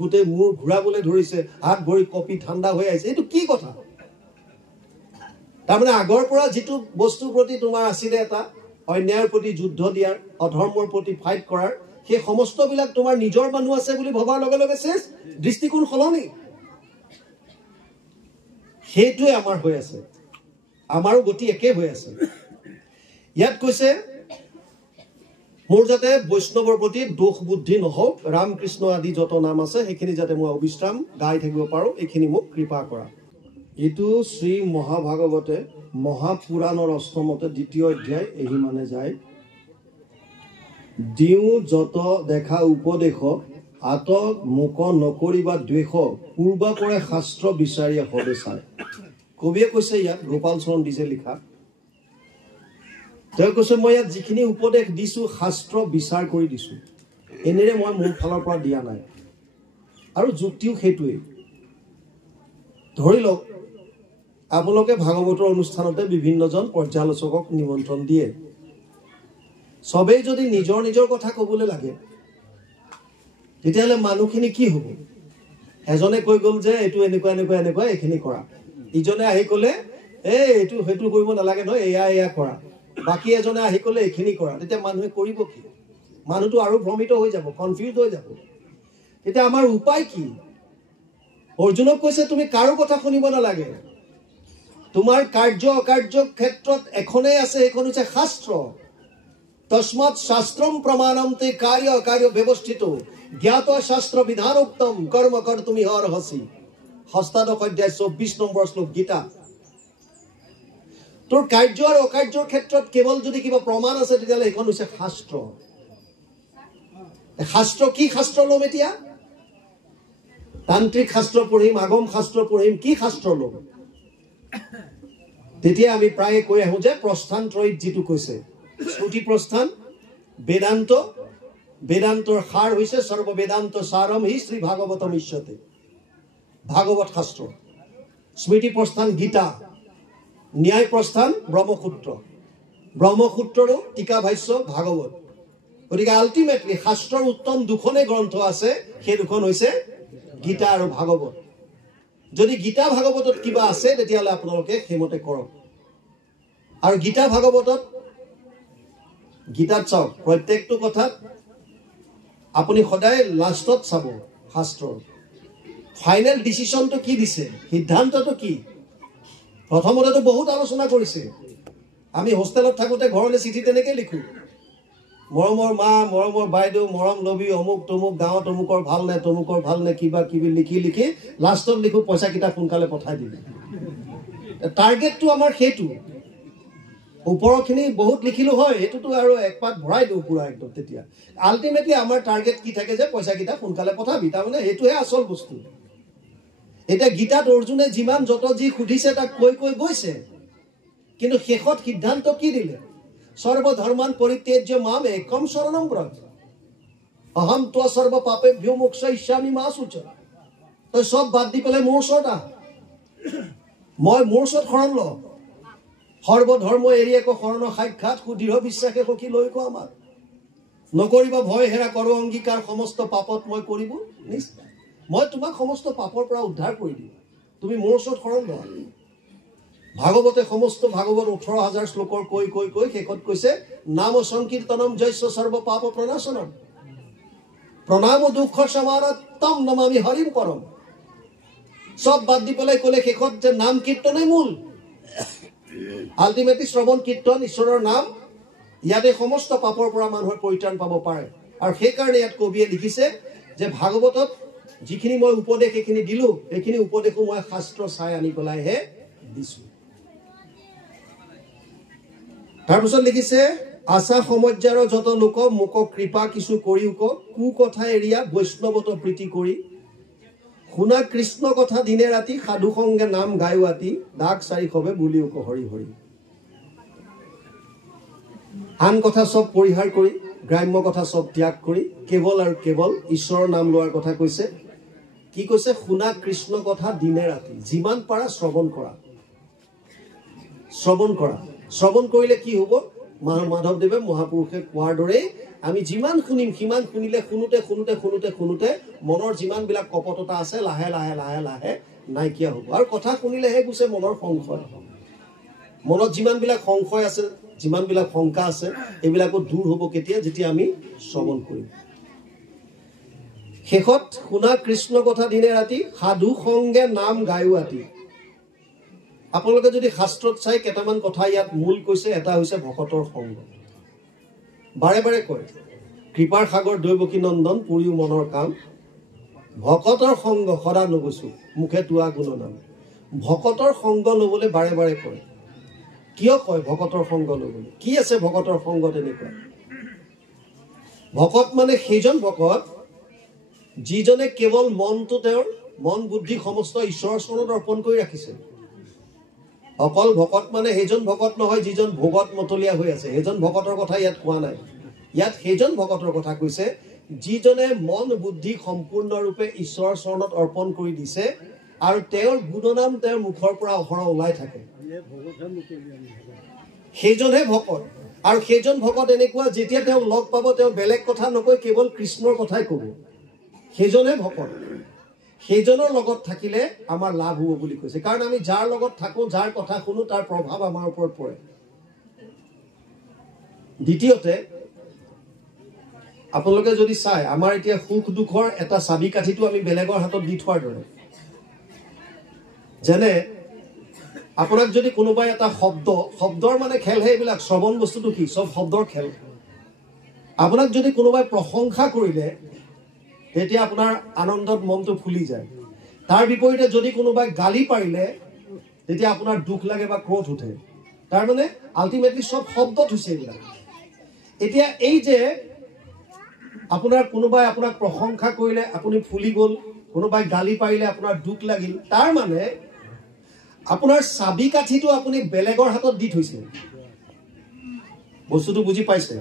গোটেই মূৰ ঘূৰাবলৈ ধৰিছে হাত ভৰি কপি ঠাণ্ডা হৈ আহিছে এইটো কি কথা তাৰমানে আগৰ পৰা যিটো বস্তুৰ প্ৰতি তোমাৰ আছিলে এটা অন্যায়ৰ প্ৰতি যুদ্ধ দিয়াৰ অধৰ্মৰ প্ৰতি ফাইট কৰাৰ সেই সমস্তবিলাক তোমাৰ নিজৰ মানুহ আছে বুলি ভবাৰ লগে লগে শেষ দৃষ্টিকোণ সলনি সেইটোৱে আমাৰ হৈ আছে আমাৰো গতি একে হৈ আছে ইয়াত কৈছে মোৰ যাতে বৈষ্ণৱৰ প্ৰতি দোষ বুদ্ধি নহওক ৰামকৃষ্ণ আদি যত নাম আছে সেইখিনি যাতে মই অবিশ্ৰাম গাই থাকিব পাৰো এইখিনি মোক কৃপা কৰা এইটো শ্ৰী মহাভাগৱতে মহাপুৰাণৰ অষ্টমতে দ্বিতীয় অধ্যায় এহি মানে যায় দিও যত দেখা উপদেশ আত মুক নকৰিবা দ্বেষ পূৰ্বা পৰে শাস্ত্ৰ বিচাৰি হবে চাই কবিয়ে কৈছে ইয়াত গোপাল চৰণ দিছে লিখা তেওঁ কৈছে মই ইয়াত যিখিনি উপদেশ দিছো শাস্ত্ৰ বিচাৰ কৰি দিছো এনেৰে মই মোৰ ফালৰ পৰা দিয়া নাই আৰু যুক্তিও সেইটোৱেই ধৰি লওক আপোনালোকে ভাগৱতৰ অনুষ্ঠানতে বিভিন্নজন পৰ্যালোচকক নিমন্ত্ৰণ দিয়ে সবেই যদি নিজৰ নিজৰ কথা ক'বলৈ লাগে তেতিয়াহ'লে মানুহখিনি কি হ'ব এজনে কৈ গ'ল যে এইটো এনেকুৱা এনেকুৱা এনেকুৱা এইখিনি কৰা ইজনে আহি ক'লে এইটো সেইটো কৰিব নালাগে নহয় এয়া কৰা বাকী এজনে আহি ক'লে এইখিনি কৰা তেতিয়া মানুহে কৰিব কি মানুহটো আৰু ভ্ৰমিত হৈ যাব কনফিউজ হৈ যাব তেতিয়া আমাৰ উপায় কি অৰ্জুনক কৈছে তুমি কাৰো কথা শুনিব নালাগে তোমাৰ কাৰ্য অকাৰ্য ক্ষেত্ৰত এখনেই আছে এইখন হৈছে শাস্ত্ৰ তস্মাৎ শাস্ত্ৰম প্ৰমাণন্তে কাৰ্য অকাৰ্য ব্যৱস্থিত জ্ঞাত শাস্ত্ৰ বিধানোক্তম কৰ্ম কৰ্তুমি অৰ্হসি ষষ্ঠাদশ অধ্যায় 24 নম্বৰ শ্লোক গীতা তোৰ কাৰ্য আৰু অকাৰ্যৰ ক্ষেত্ৰত কেৱল যদি কিবা প্ৰমাণ আছে তেতিয়াহ'লে এইখন হৈছে শাস্ত্ৰ শাস্ত্ৰ কি শাস্ত্ৰ ল'ম এতিয়া তান্ত্ৰিক শাস্ত্ৰ পঢ়িম আগম শাস্ত্ৰ পঢ়িম কি শাস্ত্ৰ ল'ম তেতিয়া আমি প্ৰায়ে কৈ আহোঁ যে প্ৰস্থান ত্ৰয়ীত যিটো কৈছে শ্ৰুতি প্ৰস্থান বেদান্ত বেদান্তৰ সাৰ হৈছে সৰ্ব বেদান্ত সাৰম হি শ্ৰী ভাগৱতম ইষ্যতে ভাগৱত শাস্ত্ৰ স্মৃতি প্ৰস্থান গীতা ন্যায় প্ৰস্থান ব্ৰহ্মসূত্ৰৰো টিকা ভাষ্য ভাগৱত গতিকে আল্টিমেটলি শাস্ত্ৰৰ উত্তম দুখনেই গ্ৰন্থ আছে সেই দুখন হৈছে গীতা আৰু ভাগৱত যদি গীতা ভাগৱতত কিবা আছে তেতিয়াহ'লে আপোনালোকে সেইমতে কৰক আৰু গীতা ভাগৱতত গীতাত চাওক প্ৰত্যেকটো কথাত আপুনি সদায় লাষ্টত চাব শাস্ত্ৰৰ ফাইনেল ডিচিশ্যনটো কি দিছে সিদ্ধান্তটো কি প্ৰথমতেতো বহুত আলোচনা কৰিছে আমি হোষ্টেলত থাকোঁতে ঘৰলৈ চিঠি তেনেকৈ লিখোঁ মৰমৰ মা মৰমৰ বাইদেউ মৰম লবি অমুক তমুক গাঁৱত তমুকৰ ভাল নে কিবা কিবি লিখি লাষ্টত লিখোঁ পইচাকেইটা সোনকালে পঠাই দিবি টাৰ্গেটটো আমাৰ সেইটো ওপৰখিনি বহুত লিখিলো হয়, এইটোতো আৰু এক পাত ভৰাই দিওঁ পুৰা একদম। তেতিয়া আল্টিমেটলি আমাৰ টাৰ্গেট কি থাকে যে পইচাকেইটা সোনকালে পঠাবি, তাৰমানে সেইটোহে আচল বস্তু। এতিয়া গীতাত অৰ্জুনে যিমান যত যি সুধিছে তাক কৈ কৈ গৈছে, কিন্তু শেষত সিদ্ধান্ত কি দিলে? সৰ্বধৰ্মান পৰিত্যাজ্য মাম একম শৰণম ব্ৰজ অহম ত্বা সৰ্ব পাপেভ্যো মোক্ষয়িষ্যামি মা শুচ। তই সব বাদ দি পেলাই মোৰ ওচৰত আহ, মই মোৰ ওচৰত শৰণ ল। সৰ্বধৰ্ম এৰি একো শৰণ সাক্ষাৎ সুদৃঢ় বিশ্বাসে সখী লৈ কো আমাক। নকৰিব ভয় হেৰা কৰো অংগীকাৰ, সমস্ত পাপত মই কৰিব নিষ্ঠা। মই তোমাক সমস্ত পাপৰ পৰা উদ্ধাৰ কৰি দিম, তুমি মোৰ ওচৰত শৰণ লোৱা। ভাগৱতে সমস্ত ভাগৱত 18,000 শ্লোকৰ কৈ কৈ কৈ শেষত কৈছে নাম সংকীৰ্তনম জয়স্য সৰ্ব পাপ প্ৰণাশনম প্ৰণাম দুঃখ সমাৰত্তম নমামি হৰিম পৰম। সব বাদ দি পেলাই ক'লে শেষত যে নাম কীৰ্তনেই মূল। আল্টিমেটলি শ্ৰৱণ কীৰ্তন ঈশ্বৰৰ নাম, ইয়াতে সমস্ত পাপৰ পৰা মানুহে পৰিত্ৰাণ পাব পাৰে। আৰু সেইকাৰণে ইয়াত কবিয়ে লিখিছে যে ভাগৱতত যিখিনি মই উপদেশ এইখিনি দিলো, এইখিনি উপদেশো মই শাস্ত্ৰ চাই আনি পেলাইহে দিছো। তাৰপিছত লিখিছে আশা সমজ্যাৰ যত লোক মোক কৃপা কিছু কৰি উক কু কথা এৰিয়া বৈষ্ণৱত প্ৰীতি কৰি শুনা কৃষ্ণ কথা দিনে ৰাতি সাধু সংগে নাম গায়ো আতি দাগ চাৰি খবে বুলি উক হৰি হৰি। আন কথা সব পৰিহাৰ কৰি গ্ৰাম্য কথা সব ত্যাগ কৰি কেৱল আৰু কেৱল ঈশ্বৰৰ নাম লোৱাৰ কথা কৈছে। কি কৈছে? শুনা কৃষ্ণ কথা দিনে ৰাতি, যিমান পাৰা শ্ৰৱণ কৰা। শ্ৰৱণ কৰা, শ্ৰৱণ কৰিলে কি হ'ব? মাধৱদেৱে মহাপুৰুষে কোৱাৰ দৰেই আমি যিমান শুনিম সিমান শুনিলে শুনোতে শুনোতে শুনোতে শুনোতে মনৰ যিমানবিলাক কপটতা আছে লাহে লাহে লাহে লাহে নাইকিয়া হ'ব। আৰু কথা শুনিলেহে গুছে মনৰ সংশয়। মনত যিমানবিলাক সংশয় আছে, যিমানবিলাক শংকা আছে, এইবিলাকো দূৰ হ'ব কেতিয়া? যেতিয়া আমি শ্ৰৱণ কৰিম। শেষত শুনা কৃষ্ণ কথা দিনে ৰাতি সাধু সংগে নাম গায়ো আতি। আপোনালোকে যদি শাস্ত্ৰত চাই কেইটামান কথা ইয়াত মূল কৈছে। এটা হৈছে ভকতৰ সংগ। বাৰে বাৰে কয় কৃপাৰ সাগৰ দৈৱকী নন্দন পুৰিও মনৰ কাম, ভকতৰ সংগ সদা নগৈছো মুখে তোৱা গুণ নাম। ভকতৰ সংগ ল'বলৈ বাৰে বাৰে কয়। কিয় কয় ভকতৰ সংগ ল'বলৈ? কি আছে ভকতৰ সংগ তেনেকুৱা? ভকত মানে সেইজন ভকত যিজনে কেৱল মনটো তেওঁৰ মন বুদ্ধি সমস্ত ঈশ্বৰৰ চৰণত অৰ্পণ কৰি ৰাখিছে। অকল ভকত মানে সেইজন ভকত নহয় যিজন ভোগত মতলীয়া হৈ আছে, সেইজন ভকতৰ কথা ইয়াত কোৱা নাই। ইয়াত সেইজন ভকতৰ কথা কৈছে যিজনে মন বুদ্ধি সম্পূৰ্ণৰূপে ঈশ্বৰৰ চৰণত অৰ্পণ কৰি দিছে আৰু তেওঁৰ গুণনাম তেওঁৰ মুখৰ পৰা অহৰহ ওলাই থাকে, সেইজনহে ভকত। আৰু সেইজন ভকত এনেকুৱা যেতিয়া তেওঁ লগ পাব তেওঁ বেলেগ কথা নকৈ কেৱল কৃষ্ণৰ কথাই ক'ব, সেইজনহে ভকত। সেইজনৰ লগত থাকিলে আমাৰ লাভ হ'ব বুলি কৈছে। কাৰণ আমি যাৰ লগত থাকোঁ, যাৰ কথা শুনো, তাৰ প্ৰভাৱ আমাৰ ওপৰত পৰে। দ্বিতীয়তে আপোনালোকে যদি চাই আমাৰ এতিয়া সুখ দুখৰ এটা চাবি কাঠিটো আমি বেলেগৰ হাতত দি থোৱাৰ দৰে। যেনে আপোনাক যদি কোনোবাই এটা শব্দৰ মানে খেলহে এইবিলাক, শ্ৰৱণ বস্তুটো কি? চব শব্দৰ খেল। আপোনাক যদি কোনোবাই প্ৰশংসা কৰিলে তেতিয়া আপোনাৰ আনন্দত মনটো ফুলি যায়। তাৰ বিপৰীতে যদি কোনোবাই গালি পাৰিলে তেতিয়া আপোনাৰ দুখ লাগে বা ক্ৰোধ উঠে। তাৰমানে আল্টিমেটলি চব শব্দত হৈছে এইবিলাক। এতিয়া এই যে আপোনাৰ কোনোবাই আপোনাক প্ৰশংসা কৰিলে আপুনি ফুলি গ'ল, কোনোবাই গালি পাৰিলে আপোনাৰ দুখ লাগিল, তাৰ মানে আপোনাৰ চাবি কাঠিটো আপুনি বেলেগৰ হাতত দি থৈছে। বস্তুটো বুজি পাইছে?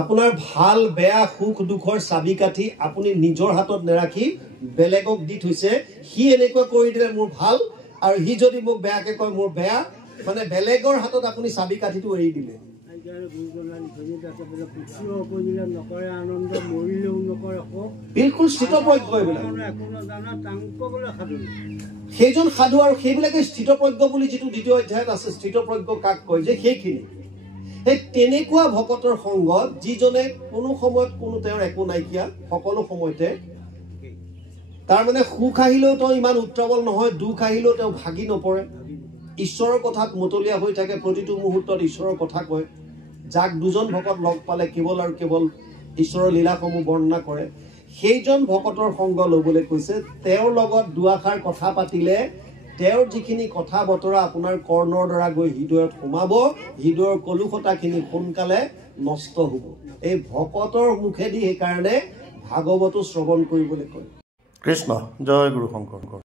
আপোনাৰ ভাল বেয়া সুখ দুখৰ চাবি কাঠি আপুনি নিজৰ হাতত নেৰাখি বেলেগক দি থৈছে। সি এনেকুৱা কৰি দিলে মোৰ ভাল, আৰু সি যদি মোক বেয়াকে কয় মোৰ বেয়া। মানে বেলেগৰ হাতত আপুনি চাবি কাঠিটো এৰি দিলে। বিলকুল স্থিতপ্ৰজ্ঞ এইবিলাক। সেইজন সাধু, আৰু সেইবিলাকে স্থিতপ্ৰজ্ঞ বুলি যিটো দ্বিতীয় অধ্যায়ত আছে, স্থিতপ্ৰজ্ঞ কাক কয় যে সেইখিনি। সেই তেনেকুৱা ভকতৰ সংগত যিজনে কোনো সময়ত কোনো তেওঁৰ একো নাইকিয়া, সকলো সময়তে তাৰমানে সুখ আহিলেও তেওঁ ইমান উত্ৰাৱল নহয়, দুখ আহিলেও তেওঁ ভাগি নপৰে, ঈশ্বৰৰ কথাত মতলীয়া হৈ থাকে, প্ৰতিটো মুহূৰ্তত ঈশ্বৰৰ কথা কয়। যাক দুজন ভকত লগ পালে কেৱল আৰু কেৱল ঈশ্বৰৰ লীলাসমূহ বৰ্ণনা কৰে, সেইজন ভকতৰ সংগ ল'বলৈ কৈছে। তেওঁৰ লগত দুআষাৰ কথা পাতিলে তেওঁৰ যিখিনি কথা বতৰা আপোনাৰ কৰ্ণৰ দ্বাৰা গৈ হৃদয়ত সোমাব, হৃদয়ৰ কলুষতাখিনি সোনকালে নষ্ট হ'ব। এই ভকতৰ মুখেদি সেইকাৰণে ভাগৱতো শ্ৰৱণ কৰিবলৈ কয়। কৃষ্ণ জয় গুৰু শংকৰ।